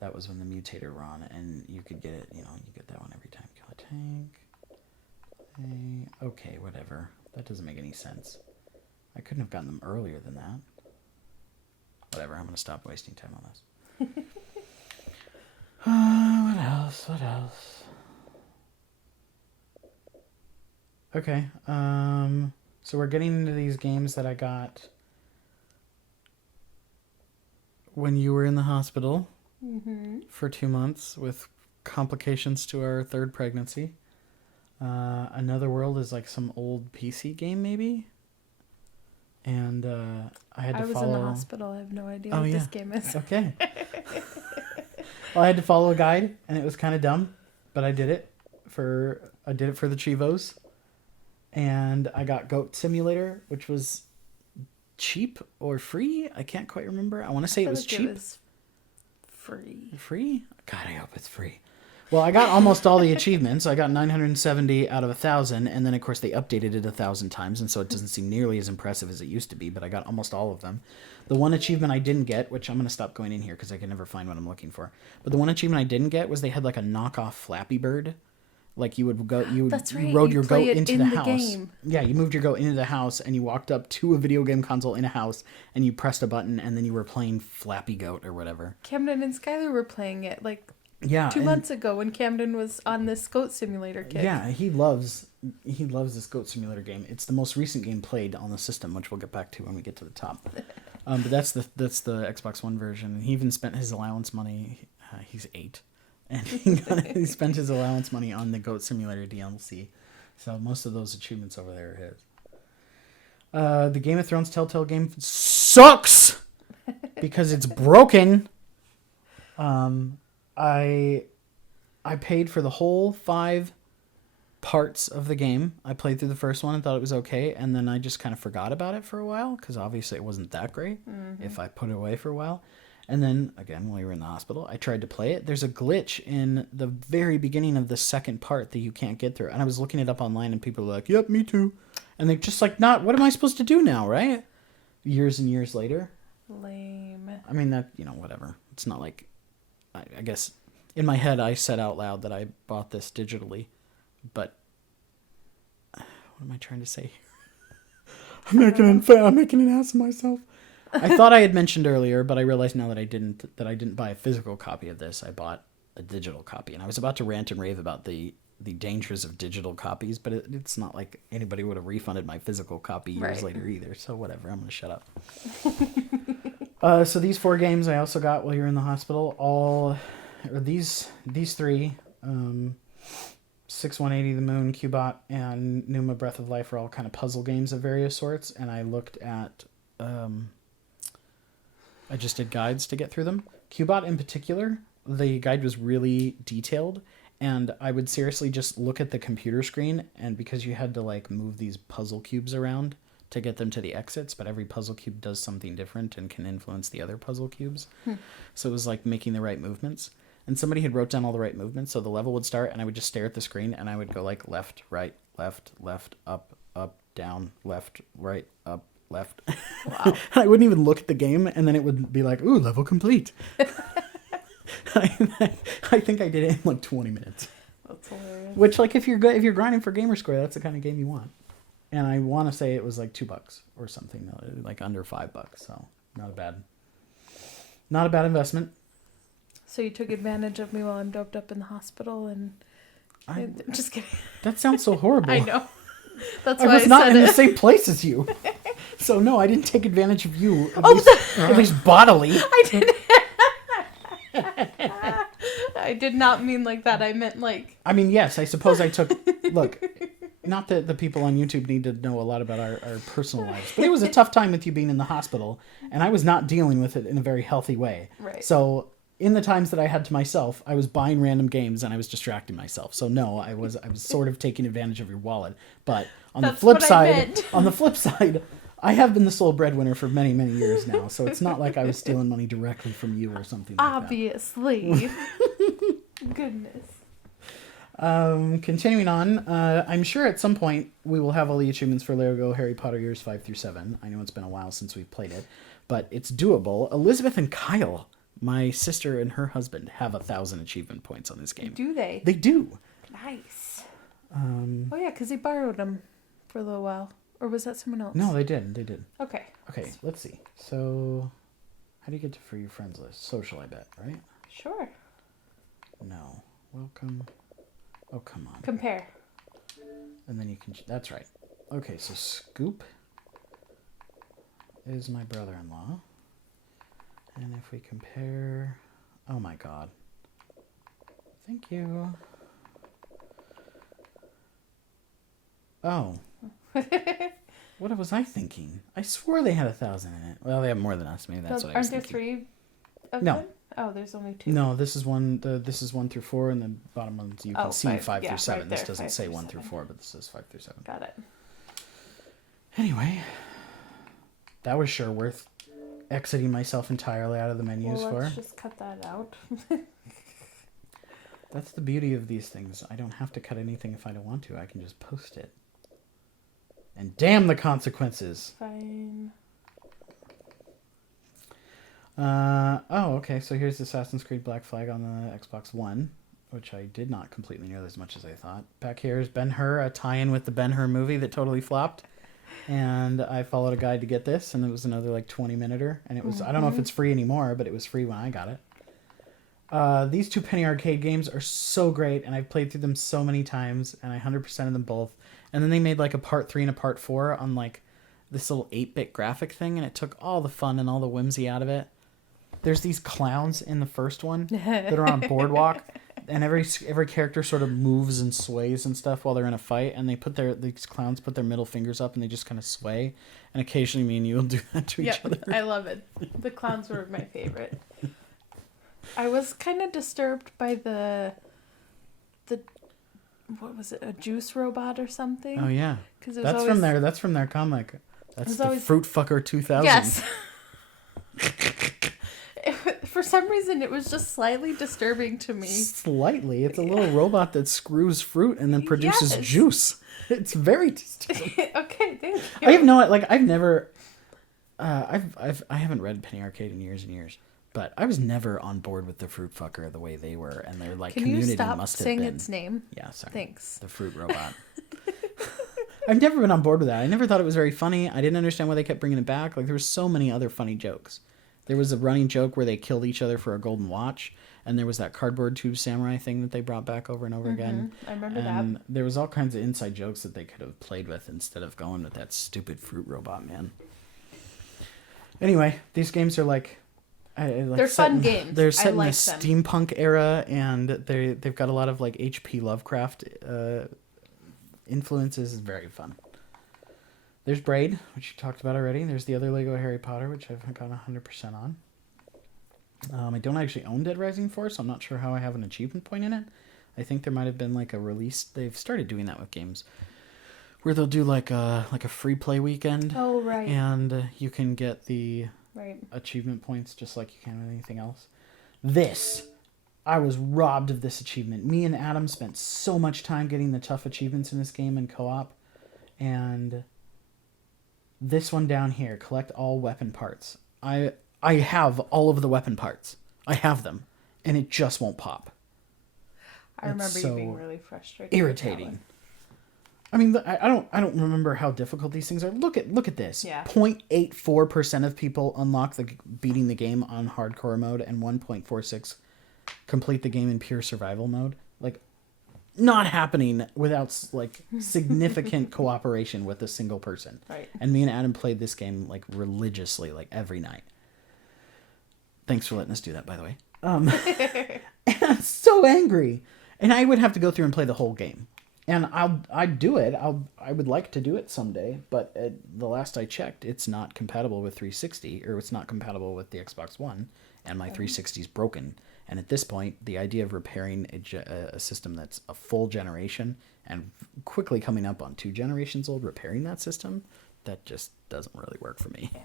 That was when the mutator were on, and you could get it, you get that one every time. Kill a tank. Okay, whatever. That doesn't make any sense. I couldn't have gotten them earlier than that. Whatever, I'm going to stop wasting time on this. What else? Okay. So we're getting into these games that I got when you were in the hospital for 2 months with complications to our third pregnancy. Another World is like some old PC game, maybe. And I had to follow. I was in the hospital. I have no idea what this game is. Okay. Well, I had to follow a guide, and it was kind of dumb, but I did it for the Chivos, and I got Goat Simulator, which was cheap or free. I can't quite remember. I want to say it was cheap. It was free. Free? God, I hope it's free. Well, I got almost all the achievements. I got 970 out of 1,000, and then, of course, they updated it 1,000 times, and so it doesn't seem nearly as impressive as it used to be, but I got almost all of them. The one achievement I didn't get, which I'm going to stop going in here because I can never find what I'm looking for, but the one achievement I didn't get was they had like a knockoff Flappy Bird. Like you would go, That's right. you rode your goat it into in the the house. Game. Yeah, you moved your goat into the house, and you walked up to a video game console in a house, and you pressed a button, and then you were playing Flappy Goat or whatever. Camden and Skylar were playing it like 2 months ago when Camden was on this Goat Simulator kick. Yeah, he loves this Goat Simulator game. It's the most recent game played on the system, which we'll get back to when we get to the top. But that's the Xbox One version. He even spent his allowance money. He's 8, and he spent his allowance money on the Goat Simulator DLC. So most of those achievements over there are his. The Game of Thrones Telltale game sucks because it's broken. I paid for the whole 5 parts of the game. I played through the first one and thought it was okay, and then I just kind of forgot about it for a while because obviously it wasn't that great if I put it away for a while. And then, again, while you were in the hospital, I tried to play it. There's a glitch in the very beginning of the second part that you can't get through. And I was looking it up online, and people were like, yep, me too. And they're just like, what am I supposed to do now, right? Years and years later. Lame. I mean, that, whatever. It's not like... I guess in my head I said out loud that I bought this digitally, but what am I trying to say? I'm making an ass of myself. I thought I had mentioned earlier, but I realized now that I didn't buy a physical copy of this. I bought a digital copy, and I was about to rant and rave about the dangers of digital copies, but it's not like anybody would have refunded my physical copy years later either. So whatever, I'm gonna shut up. So these 4 games I also got while you were in the hospital. These 3, 6180 The Moon, Cubot, and Numa Breath of Life are all kind of puzzle games of various sorts. And I looked at, I just did guides to get through them. Cubot in particular, the guide was really detailed. And I would seriously just look at the computer screen, and because you had to like move these puzzle cubes around to get them to the exits, but every puzzle cube does something different and can influence the other puzzle cubes. So it was like making the right movements. And somebody had wrote down all the right movements, so the level would start, and I would just stare at the screen, and I would go like left, right, left, up, down, left, right, up, left. Wow. I wouldn't even look at the game, and then it would be like, ooh, level complete. I think I did it in like 20 minutes. That's hilarious. Which, like, if you're grinding for Gamerscore, that's the kind of game you want. And I want to say it was like $2 or something, like under $5. So not a bad investment. So you took advantage of me while I'm doped up in the hospital, and just kidding. That sounds so horrible. I know. That's why I was not in the same place as you. So no, I didn't take advantage of you. At least bodily. I didn't. I did not mean like that. I meant like... I mean, yes, I suppose I took... Look, not that the people on YouTube need to know a lot about our personal lives, but it was a tough time with you being in the hospital, and I was not dealing with it in a very healthy way. Right. So in the times that I had to myself, I was buying random games and I was distracting myself. So no, I was sort of taking advantage of your wallet. But on the flip side, I have been the sole breadwinner for many, many years now. So it's not like I was stealing money directly from you or something like Obviously. Goodness. Continuing on, I'm sure at some point we will have all the achievements for Lego Harry Potter years 5 through 7. I know it's been a while since we've played it, but it's doable. Elizabeth and Kyle, my sister and her husband, have 1,000 achievement points on this game. Do they? They do. Nice. Oh yeah, because he borrowed them for a little while. Or was that someone else? No, they did. Okay. Okay, let's see. So, how do you get to for your friends list? Social, I bet, right? Sure. No. Welcome. Oh, come on. Compare. And then you can... That's right. Okay, so Scoop is my brother-in-law. And if we compare... Oh my god. Thank you. Oh. What was I thinking? I swore they had 1,000 in it. Well, they have more than us. Maybe that's what I was thinking. Aren't there 3 of No. them? Oh, there's only 2. No, this is 1 through 4, and the bottom ones you can see 5 through 7. Right This there, doesn't 5 say through 1 through 7. 4, but this says 5 through 7. Got it. Anyway, that was sure worth exiting myself entirely out of the menus Well, for. let's just cut that out. That's the beauty of these things. I don't have to cut anything if I don't want to. I can just post it. And damn the consequences. Fine. Oh, okay. So here's Assassin's Creed Black Flag on the Xbox One, which I did not completely nearly as much as I thought. Back here is Ben-Hur, a tie-in with the Ben-Hur movie that totally flopped. And I followed a guide to get this, and it was another like 20-minuter. And it was, I don't know if it's free anymore, but it was free when I got it. These 2 Penny Arcade games are so great, and I've played through them so many times, and I 100% of them both. And then they made like a part 3 and a part 4 on like this little 8-bit graphic thing, and it took all the fun and all the whimsy out of it. There's these clowns in the first one that are on a boardwalk, and every character sort of moves and sways and stuff while they're in a fight, and these clowns put their middle fingers up and they just kind of sway, and occasionally me and you will do that to each other. I love it. The clowns were my favorite. I was kind of disturbed by the what was it, a juice robot or something? Oh yeah, because that's from their comic. That's the Fruit Fucker 2000. Yes. For some reason, it was just slightly disturbing to me. Slightly, it's a little robot that screws fruit and then produces juice. It's very disturbing. Okay, thank you. I have no like. I've never. I haven't read Penny Arcade in years and years, but I was never on board with the Fruit Fucker the way they were, and their like Can community you stop must have saying been. its name? Yeah, sorry. Thanks. The fruit robot. I've never been on board with that. I never thought it was very funny. I didn't understand why they kept bringing it back. Like there were so many other funny jokes. There was a running joke where they killed each other for a golden watch, and there was that cardboard tube samurai thing that they brought back over and over again. I remember and that. There was all kinds of inside jokes that they could have played with instead of going with that stupid fruit robot, man. Anyway, these games are like they're fun games. They're set in the them. steampunk era, and they've got a lot of like H.P. Lovecraft influences. Is very fun. There's Braid, which you talked about already. There's the other Lego Harry Potter, which I've got 100% on. I don't actually own Dead Rising 4, so I'm not sure how I have an achievement point in it. I think there might have been like a release. They've started doing that with games, where they'll do like a free play weekend. Oh, right. And you can get the achievement points just like you can with anything else. I was robbed of this achievement. Me and Adam spent so much time getting the tough achievements in this game in co-op, and this one down here, collect all weapon parts. I have all of the weapon parts. I have them, and it just won't pop. I remember you being really frustrated. Irritating. I mean, I don't remember how difficult these things are. Look at this. Yeah. 0.84% of people unlock beating the game on hardcore mode, and 1.46 complete the game in pure survival mode. Like, not happening without like significant cooperation with a single person. Right. And me and Adam played this game like religiously, like every night. Thanks for letting us do that, by the way. And I'm so angry, and I would have to go through and play the whole game. And I'd do it. I would like to do it someday, but the last I checked, it's not compatible with 360, or it's not compatible with the Xbox One, and my 360 is broken. And at this point, the idea of repairing a system that's a full generation and quickly coming up on 2 generations old, repairing that system, that just doesn't really work for me. Yeah.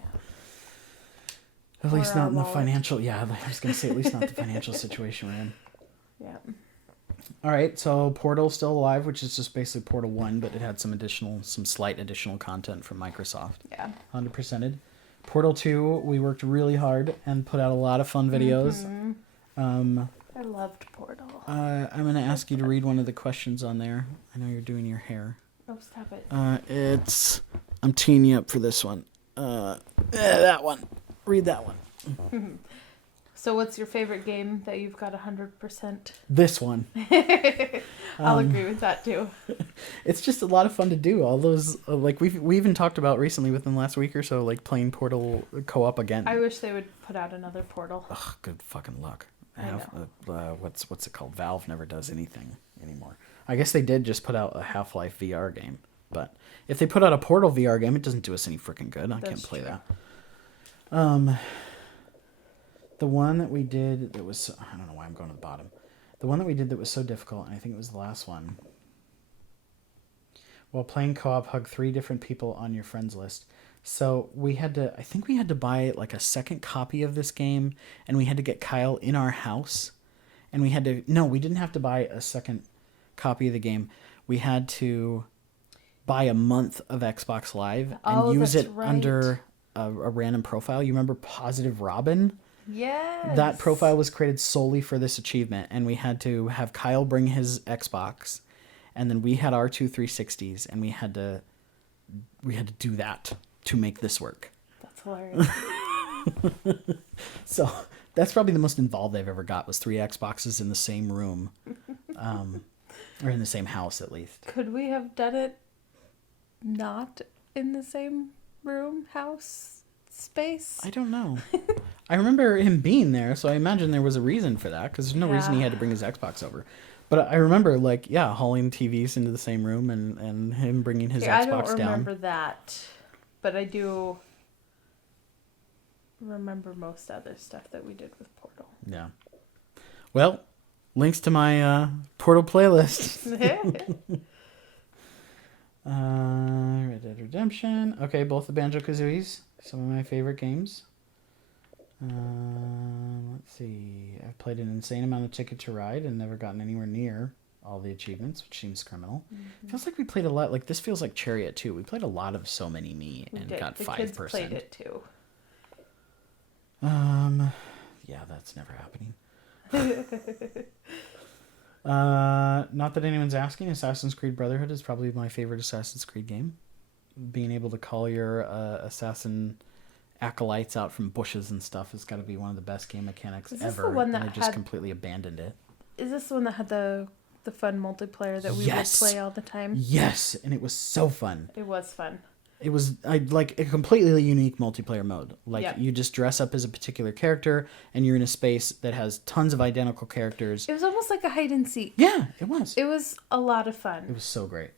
At least not in the financial. Yeah, I was gonna say at least not the financial situation we're in. Yeah. All right, so Portal's still alive, which is just basically Portal 1, but it had some slight additional content from Microsoft. Yeah. 100%ed. Portal 2, we worked really hard and put out a lot of fun videos. I loved Portal. I'm going to ask you to read one of the questions on there. I know you're doing your hair. Oh, stop it. I'm teeing you up for this one. That one. Read that one. So what's your favorite game that you've got 100%? This one. I'll agree with that too. It's just a lot of fun to do. All those like we even talked about recently within the last week or so, like playing Portal co-op again. I wish they would put out another Portal. Ugh, good fucking luck. I know. What's it called? Valve never does anything anymore. I guess they did just put out a Half-Life VR game, but if they put out a Portal VR game, it doesn't do us any freaking good. I can't play that. The one that we did that was, I don't know why I'm going to the bottom. The one that we did that was so difficult, and I think it was the last one. While playing co-op, hug 3 different people on your friends list. So I think we had to buy like a second copy of this game, and we had to get Kyle in our house. And we didn't have to buy a second copy of the game. We had to buy a month of Xbox Live and use it under a random profile. You remember Positive Robin? Yes. That profile was created solely for this achievement, and we had to have Kyle bring his Xbox, and then we had our 2 360s, and we had to do that to make this work. That's hilarious. So that's probably the most involved I've ever got, was 3 Xboxes in the same room, or in the same house at least. Could we have done it not in the same room, house, space? I don't know. I remember him being there, so I imagine there was a reason for that, because there's no reason he had to bring his Xbox over. But I remember, hauling TVs into the same room and him bringing his Xbox down. I don't remember that, but I do remember most other stuff that we did with Portal. Yeah. Well, links to my Portal playlist. Red Dead Redemption. Okay, both the Banjo-Kazooies. Some of my favorite games. Let's see. I've played an insane amount of Ticket to Ride and never gotten anywhere near all the achievements, which seems criminal. Mm-hmm. Feels like we played a lot. Like, this feels like Chariot too. We played a lot of So Many Me and got 5%. The kids played it too. Yeah, that's never happening. Not that anyone's asking, Assassin's Creed Brotherhood is probably my favorite Assassin's Creed game. Being able to call your assassin acolytes out from bushes and stuff has got to be one of the best game mechanics ever. The one that I just completely abandoned it. Is this the one that had the fun multiplayer that we would play all the time? Yes, and it was so fun. It was fun. It was a completely unique multiplayer mode. You just dress up as a particular character, and you're in a space that has tons of identical characters. It was almost like a hide and seek. Yeah, it was. It was a lot of fun. It was so great.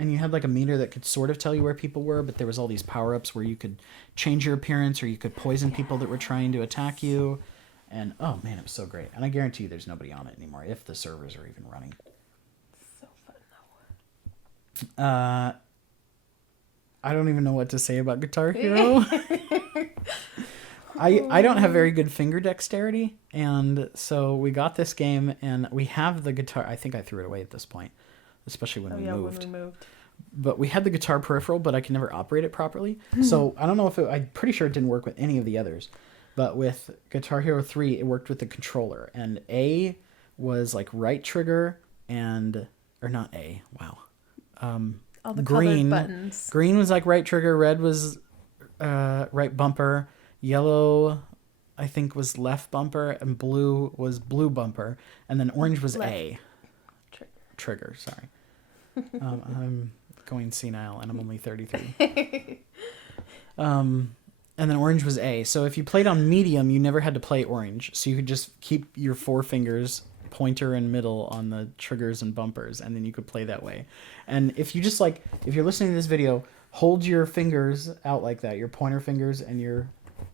And you had like a meter that could sort of tell you where people were, but there was all these power-ups where you could change your appearance, or you could poison people that were trying to attack you. And oh man, it was so great. And I guarantee you there's nobody on it anymore, if the servers are even running. So fun though. I don't even know what to say about Guitar Hero. I don't have very good finger dexterity, and so we got this game, and we have the guitar. I think I threw it away at this point, especially when we moved. When we moved. But we had the guitar peripheral, but I could never operate it properly. So I don't know if I'm pretty sure it didn't work with any of the others. But with Guitar Hero 3, it worked with the controller. And A was like right trigger or not A, wow. All the green colored buttons. Green was like right trigger, red was right bumper, yellow I think was left bumper, and blue was blue bumper, and then orange was left. A. Trigger, sorry. I'm going senile, and I'm only 33. And then orange was A. So if you played on medium, you never had to play orange. So you could just keep your 4 fingers, pointer and middle, on the triggers and bumpers, and then you could play that way. And if you just if you're listening to this video, hold your fingers out like that, your pointer fingers and your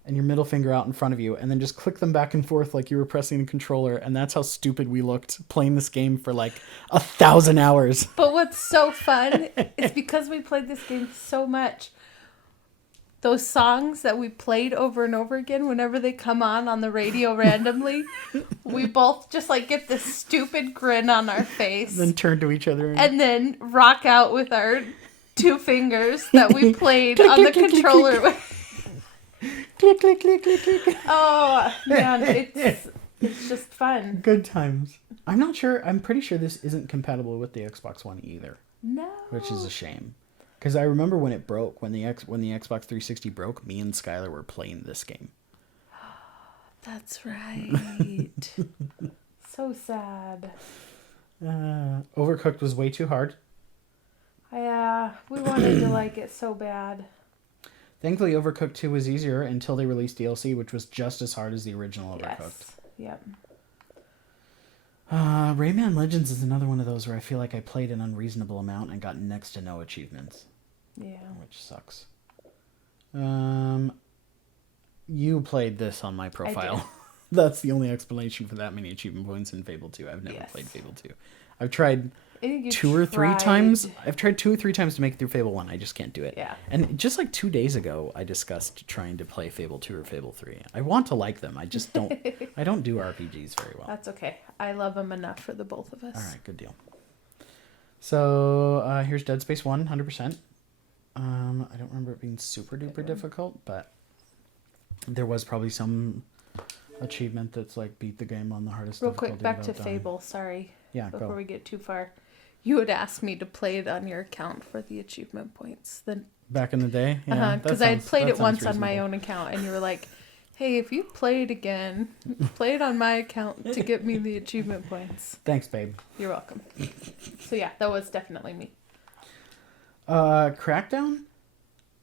middle finger out in front of you, and then just click them back and forth like you were pressing a controller. And that's how stupid we looked playing this game for 1,000 hours. But what's so fun is because we played this game so much, those songs that we played over and over again, whenever they come on the radio randomly, we both just get this stupid grin on our face. Then turn to each other. And then rock out with our 2 fingers that we played on the controller with. Click, click, click, click, click. Oh, man, it's just fun. Good times. I'm pretty sure this isn't compatible with the Xbox One either. No. Which is a shame. Because I remember when it broke, when the Xbox 360 broke, me and Skylar were playing this game. That's right. So sad. Overcooked was way too hard. Yeah, we wanted to like it so bad. Thankfully, Overcooked 2 was easier until they released DLC, which was just as hard as the original Overcooked. Yes. Yep. Rayman Legends is another one of those where I feel like I played an unreasonable amount and got next to no achievements. Yeah. Which sucks. You played this on my profile. That's the only explanation for that many achievement points in Fable 2. I've never played Fable 2. I've tried two or three times. I've tried 2 or 3 times to make it through Fable 1. I just can't do it. Yeah. And just like 2 days ago, I discussed trying to play Fable 2 or Fable 3. I want to like them. I just don't. I don't do RPGs very well. That's okay. I love them enough for the both of us. All right, good deal. So here's Dead Space 1, 100%. I don't remember it being super duper difficult, but there was probably some achievement that's like beat the game on the hardest Real difficulty. quick, back to without dying. Fable. Sorry. Yeah, before we get too far. You had asked me to play it on your account for the achievement points. Then back in the day? Yeah, because I had played it once on my own account, and you were like, hey, if you play it again, play it on my account to get me the achievement points. Thanks, babe. You're welcome. So yeah, that was definitely me. Crackdown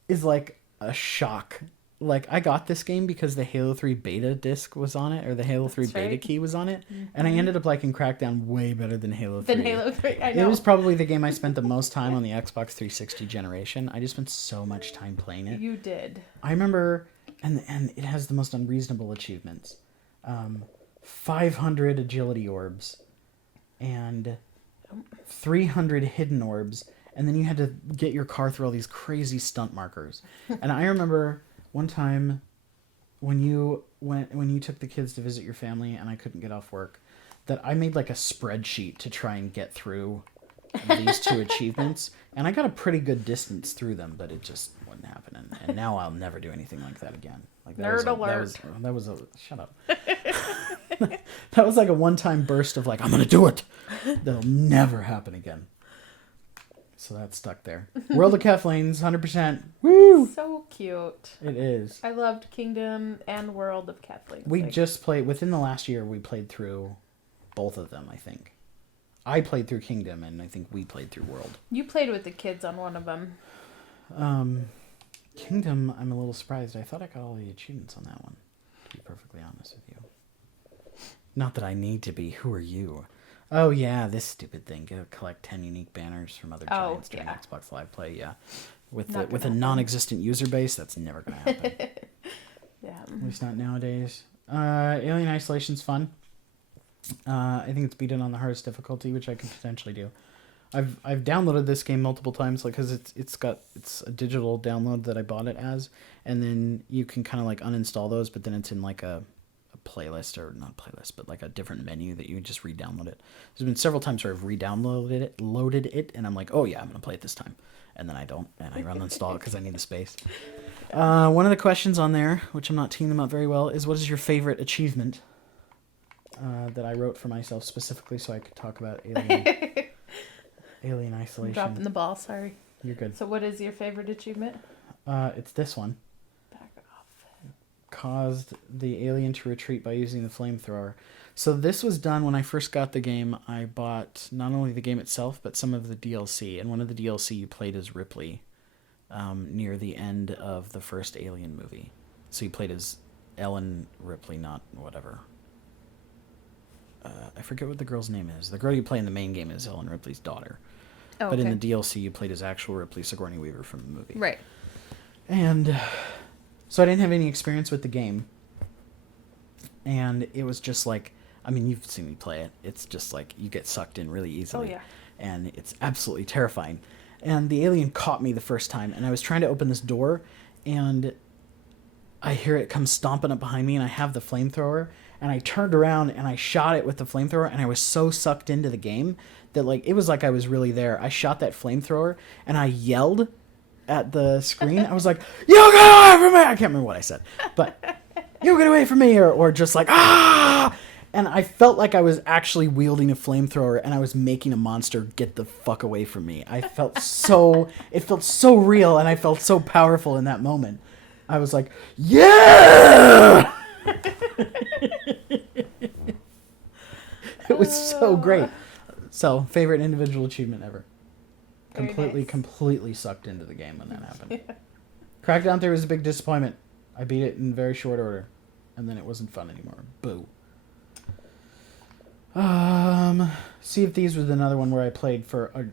is like a shock. Like, I got this game because the Halo 3 beta disc was on it, or the Halo 3 beta key was on it, and I ended up liking Crackdown way better than Halo 3. Than Halo 3, I know. It was probably the game I spent the most time on the Xbox 360 generation. I just spent so much time playing it. You did. I remember, and it has the most unreasonable achievements. 500 agility orbs, and 300 hidden orbs, and then you had to get your car through all these crazy stunt markers. And I remember one time when you took the kids to visit your family and I couldn't get off work, that I made like a spreadsheet to try and get through these 2 achievements, and I got a pretty good distance through them, but it just wouldn't happen. And now I'll never do anything like that again. Like that Nerd alert. That was a shut up. That was like a one-time burst of like, I'm gonna do it. That'll never happen again. So that's stuck there. World of Kathleen's 100%. Woo! So cute. It is. I loved Kingdom and World of Kathleen. We just played, within the last year, we played through both of them, I think. I played through Kingdom, and I think we played through World. You played with the kids on one of them. Kingdom, I'm a little surprised. I thought I got all the achievements on that one, to be perfectly honest with you. Not that I need to be. Who are you? Oh, yeah, this stupid thing. Collect 10 unique banners from other giants during Xbox Live Play, yeah. With a non-existent user base, that's never going to happen. Yeah. At least not nowadays. Alien Isolation's fun. I think it's beaten on the hardest difficulty, which I could potentially do. I've downloaded this game multiple times, like, because it's a digital download that I bought it as, and then you can kind of like uninstall those, but then it's in like a playlist, or not playlist, but like a different menu that you can just re-download it. There's been several times where I've loaded it, and I'm like, oh yeah, I'm gonna play it this time, and then I don't, and I uninstall it because I need the space. One of the questions on there, which I'm not teeing them up very well, is what is your favorite achievement? That I wrote for myself specifically so I could talk about Alien Isolation. I'm dropping the ball, sorry. You're good. So what is your favorite achievement? It's this one. Caused the alien to retreat by using the flamethrower. So this was done when I first got the game. I bought not only the game itself, but some of the DLC. And one of the DLC you played as Ripley near the end of the first Alien movie. So you played as Ellen Ripley, not whatever. I forget what the girl's name is. The girl you play in the main game is Ellen Ripley's daughter. Oh, but in the DLC you played as actual Ripley, Sigourney Weaver from the movie. Right. And so I didn't have any experience with the game. And it was just like, I mean, you've seen me play it. It's just like you get sucked in really easily. Oh, yeah. And it's absolutely terrifying. And the alien caught me the first time. And I was trying to open this door. And I hear it come stomping up behind me. And I have the flamethrower. And I turned around and I shot it with the flamethrower. And I was so sucked into the game that like it was like I was really there. I shot that flamethrower. And I yelled at the screen. I was like, you get away from me! I can't remember what I said, but you get away from me, or just like, ah! And I felt like I was actually wielding a flamethrower and I was making a monster get the fuck away from me. It felt so real, and I felt so powerful in that moment. I was like, yeah! It was so great. So, favorite individual achievement ever. Very nice. Completely sucked into the game when that happened. Crackdown 3 was a big disappointment. I beat it in very short order, and then it wasn't fun anymore. Boo. Sea of Thieves was another one where I played for a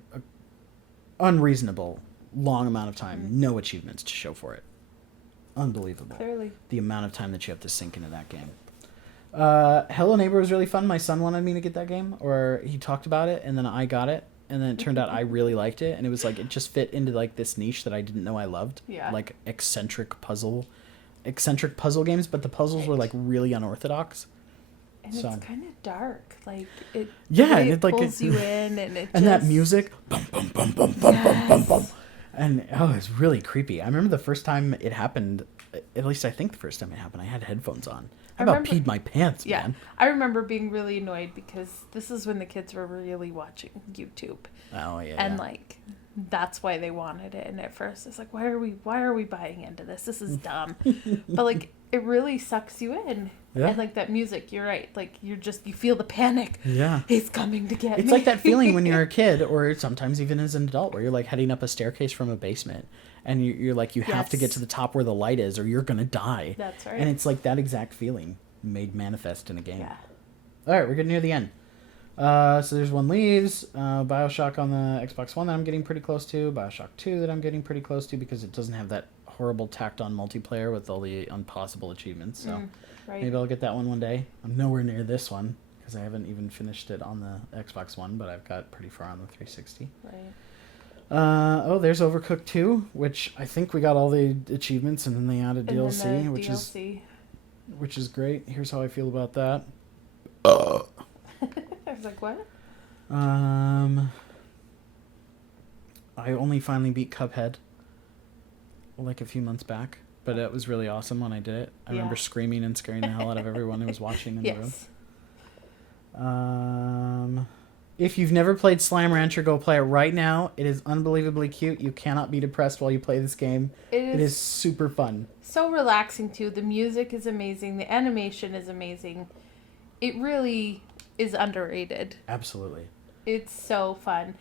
unreasonable long amount of time. No achievements to show for it. Unbelievable. Clearly. The amount of time that you have to sink into that game. Hello Neighbor was really fun. My son wanted me to get that game, or he talked about it, and then I got it, and then it turned out I really liked it, and it was like it just fit into like this niche that I didn't know I loved. Yeah. Like eccentric puzzle games, but the puzzles were like really unorthodox. And it's kind of dark. Like it. Yeah, and it like pulls you in, and it. And that music, bum bum bum bum bum bum bum bum, and it's really creepy. I remember the first time it happened. At least I think the first time it happened, I had headphones on. I about peed my pants, man. I remember being really annoyed because this is when the kids were really watching YouTube. Oh yeah. And like that's why they wanted it. And at first it's like, why are we buying into this? This is dumb. But like it really sucks you in. Yeah. And like that music, you're right. Like you feel the panic. Yeah. He's coming to get me. It's like that feeling when you're a kid, or sometimes even as an adult, where you're like heading up a staircase from a basement. And you're like, you have to get to the top where the light is, or you're going to die. That's right. And it's like that exact feeling made manifest in a game. Yeah. All right, we're getting near the end. So there's One Leaves, Bioshock on the Xbox One that I'm getting pretty close to, Bioshock 2 that I'm getting pretty close to because it doesn't have that horrible tacked-on multiplayer with all the impossible achievements. So maybe I'll get that one day. I'm nowhere near this one because I haven't even finished it on the Xbox One, but I've got pretty far on the 360. Right. There's Overcooked 2, which I think we got all the achievements, and then they added DLC, which is great. Here's how I feel about that. I was like, what? I only finally beat Cuphead like a few months back, but it was really awesome when I did it. I remember screaming and scaring the hell out of everyone who was watching in the room. If you've never played Slime Rancher, go play it right now. It is unbelievably cute. You cannot be depressed while you play this game. It is super fun. So relaxing, too. The music is amazing. The animation is amazing. It really is underrated. Absolutely. It's so fun.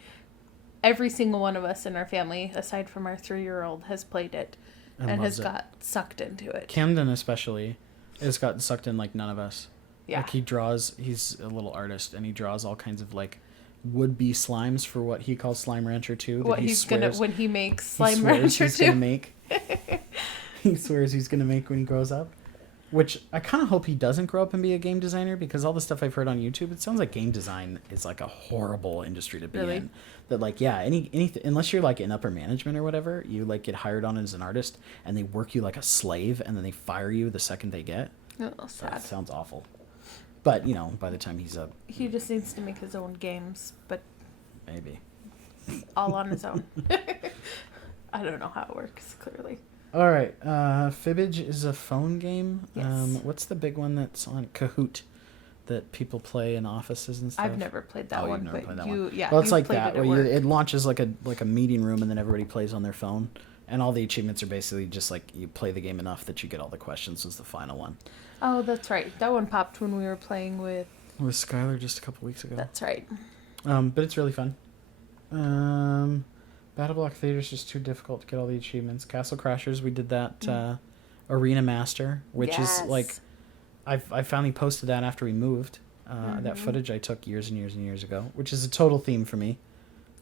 Every single one of us in our family, aside from our 3-year-old, has played it and has got sucked into it. Camden especially has gotten sucked in like none of us. Yeah. Like he's a little artist, and he draws all kinds of like would-be slimes for what he calls Slime Rancher 2. What he's gonna when he makes Slime Rancher 2. He swears he's gonna make when he grows up. Which I kind of hope he doesn't grow up and be a game designer, because all the stuff I've heard on YouTube, it sounds like game design is like a horrible industry to be in. That like, yeah, anything, unless you're like in upper management or whatever, you like get hired on as an artist and they work you like a slave and then they fire you the second they get. Oh, sad. That sounds awful. But, you know, by the time he's up... He just needs to make his own games, but... Maybe. All on his own. I don't know how it works, clearly. All right. Fibbage is a phone game. Yes. What's the big one that's on Kahoot that people play in offices and stuff? I've never played that one, but yeah. Well, it's like that, where it launches like a meeting room and then everybody plays on their phone. And all the achievements are basically just like you play the game enough that you get all the questions was the final one. Oh, that's right. That one popped when we were playing with Skylar just a couple weeks ago. That's right. But it's really fun. Battle Block Theater is just too difficult to get all the achievements. Castle Crashers, we did that Arena Master, which is like I finally posted that after we moved. That footage I took years and years and years ago, which is a total theme for me.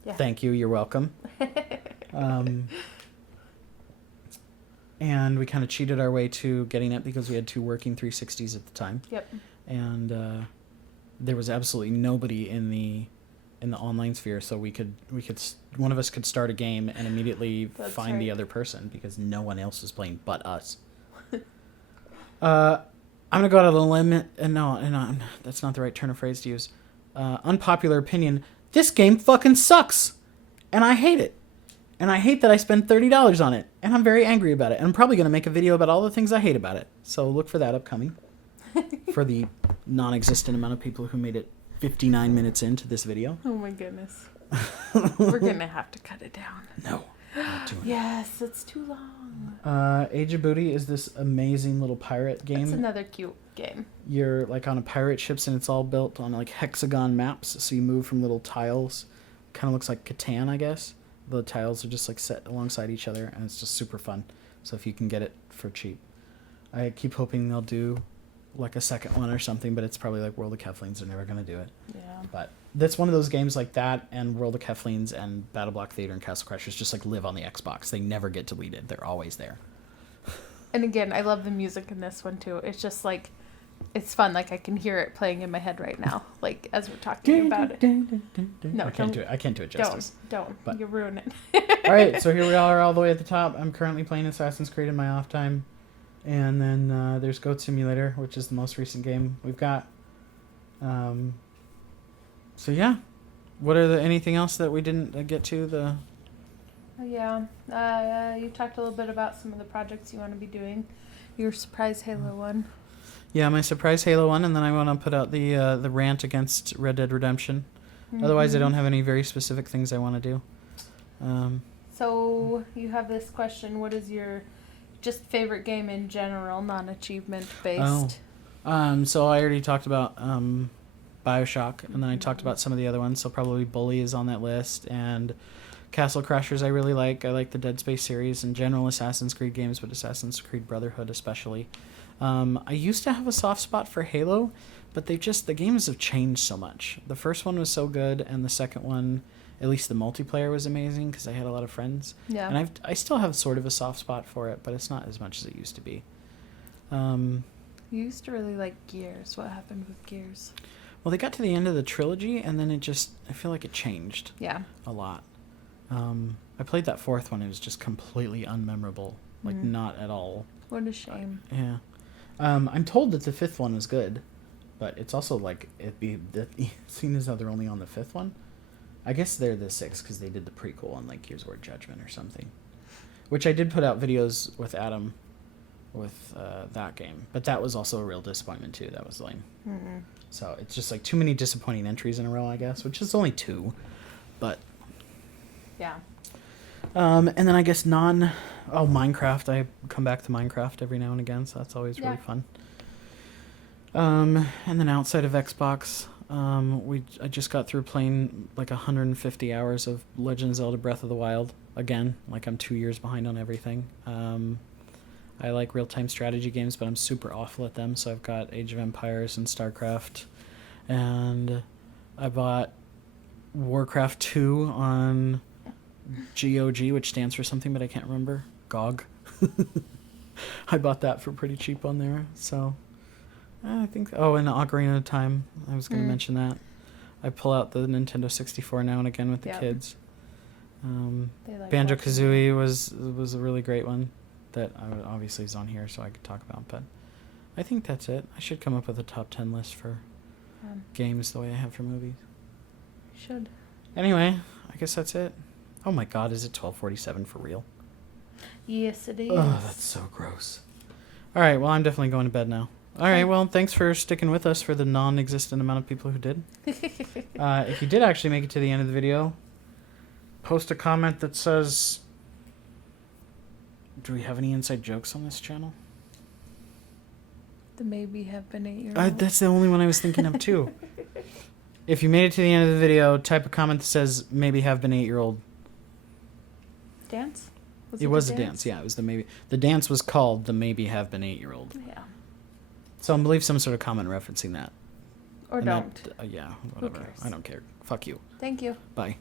Yeah. Thank you. You're welcome. And we kind of cheated our way to getting it because we had 2 working 360s at the time. Yep. And there was absolutely nobody in the online sphere, so we could one of us could start a game and immediately find the other person because no one else was playing but us. I'm gonna go out on a limb, and no, that's not the right turn of phrase to use. Unpopular opinion: this game fucking sucks, and I hate it. And I hate that I spent $30 on it, and I'm very angry about it. And I'm probably going to make a video about all the things I hate about it. So look for that upcoming. For the non-existent amount of people who made it 59 minutes into this video. Oh my goodness. We're going to have to cut it down. No. Not doing it. Yes, it's too long. Age of Booty is this amazing little pirate game. It's another cute game. You're like on a pirate ships and it's all built on like hexagon maps, so you move from little tiles. Kind of looks like Catan, I guess. The tiles are just like set alongside each other, and it's just super fun. So if you can get it for cheap, I keep hoping they'll do like a second one or something, but it's probably like World of Keflings. They're never gonna do it. Yeah. But that's one of those games like that, and World of Keflings and Battle Block Theater and Castle Crashers just like live on the Xbox. They never get deleted. They're always there. And again, I love the music in this one too. It's just like, it's fun. Like I can hear it playing in my head right now, like as we're talking about it. No, I can't do it. I can't do it justice. Don't. But- You ruin it. All right, so here we are all the way at the top. I'm currently playing Assassin's Creed in my off time. And then there's Goat Simulator, which is the most recent game we've got. So yeah. What are anything else that we didn't get to? Yeah. You talked a little bit about some of the projects you want to be doing. Your surprise Halo one. Yeah, my surprise Halo one, and then I want to put out the rant against Red Dead Redemption. Otherwise, I don't have any very specific things I want to do. So you have this question: what is your just favorite game in general, non-achievement based? So I already talked about BioShock, and then I talked about some of the other ones. So probably Bully is on that list, and Castle Crashers I really like. I like the Dead Space series and general Assassin's Creed games, but Assassin's Creed Brotherhood especially. I used to have a soft spot for Halo, but the games have changed so much. The first one was so good, and the second one, at least the multiplayer, was amazing because I had a lot of friends. Yeah. And I still have sort of a soft spot for it, but it's not as much as it used to be. You used to really like Gears. What happened with Gears? Well, they got to the end of the trilogy, and then I feel like it changed Yeah. a lot. I played that fourth one. It was just completely unmemorable. Like, not at all. What a shame. Yeah. I'm told that the fifth one was good, but it's also like, seeing as how they're only on the fifth one, I guess they're the sixth because they did the prequel on like Gears War Judgment or something, which I did put out videos with Adam with that game, but that was also a real disappointment too. That was lame. Mm-hmm. So it's just like too many disappointing entries in a row, I guess, which is only two, but Yeah. and then I guess Minecraft. I come back to Minecraft every now and again, so that's always really fun. And then outside of Xbox, I just got through playing like 150 hours of Legend of Zelda Breath of the Wild again. Like I'm 2 years behind on everything. I like real-time strategy games, but I'm super awful at them. So I've got Age of Empires and StarCraft, and I bought Warcraft 2 on GOG, which stands for something, but I can't remember. GOG. I bought that for pretty cheap on there. So I think. Oh, and Ocarina of Time. I was going to mention that. I pull out the Nintendo 64 now and again with the kids. Like Banjo-Kazooie was a really great one that obviously is on here, so I could talk about. But I think that's it. I should come up with a top 10 list for games the way I have for movies. Should. Anyway, I guess that's it. Oh my God, is it 12:47 for real? Yes, it is. Oh, that's so gross. All right, well, I'm definitely going to bed now. All right, well, thanks for sticking with us for the non-existent amount of people who did. If you did actually make it to the end of the video, post a comment that says, do we have any inside jokes on this channel? The maybe have been 8-year-old. That's the only one I was thinking of, too. If you made it to the end of the video, type a comment that says, maybe have been 8-year-old. Dance? It was a dance, yeah. It was the maybe. The dance was called the maybe have been 8-year-old. Yeah. So I believe some sort of comment referencing that. Or And don't. that, yeah, whatever. cares? I don't care. Fuck you. Thank you. Bye.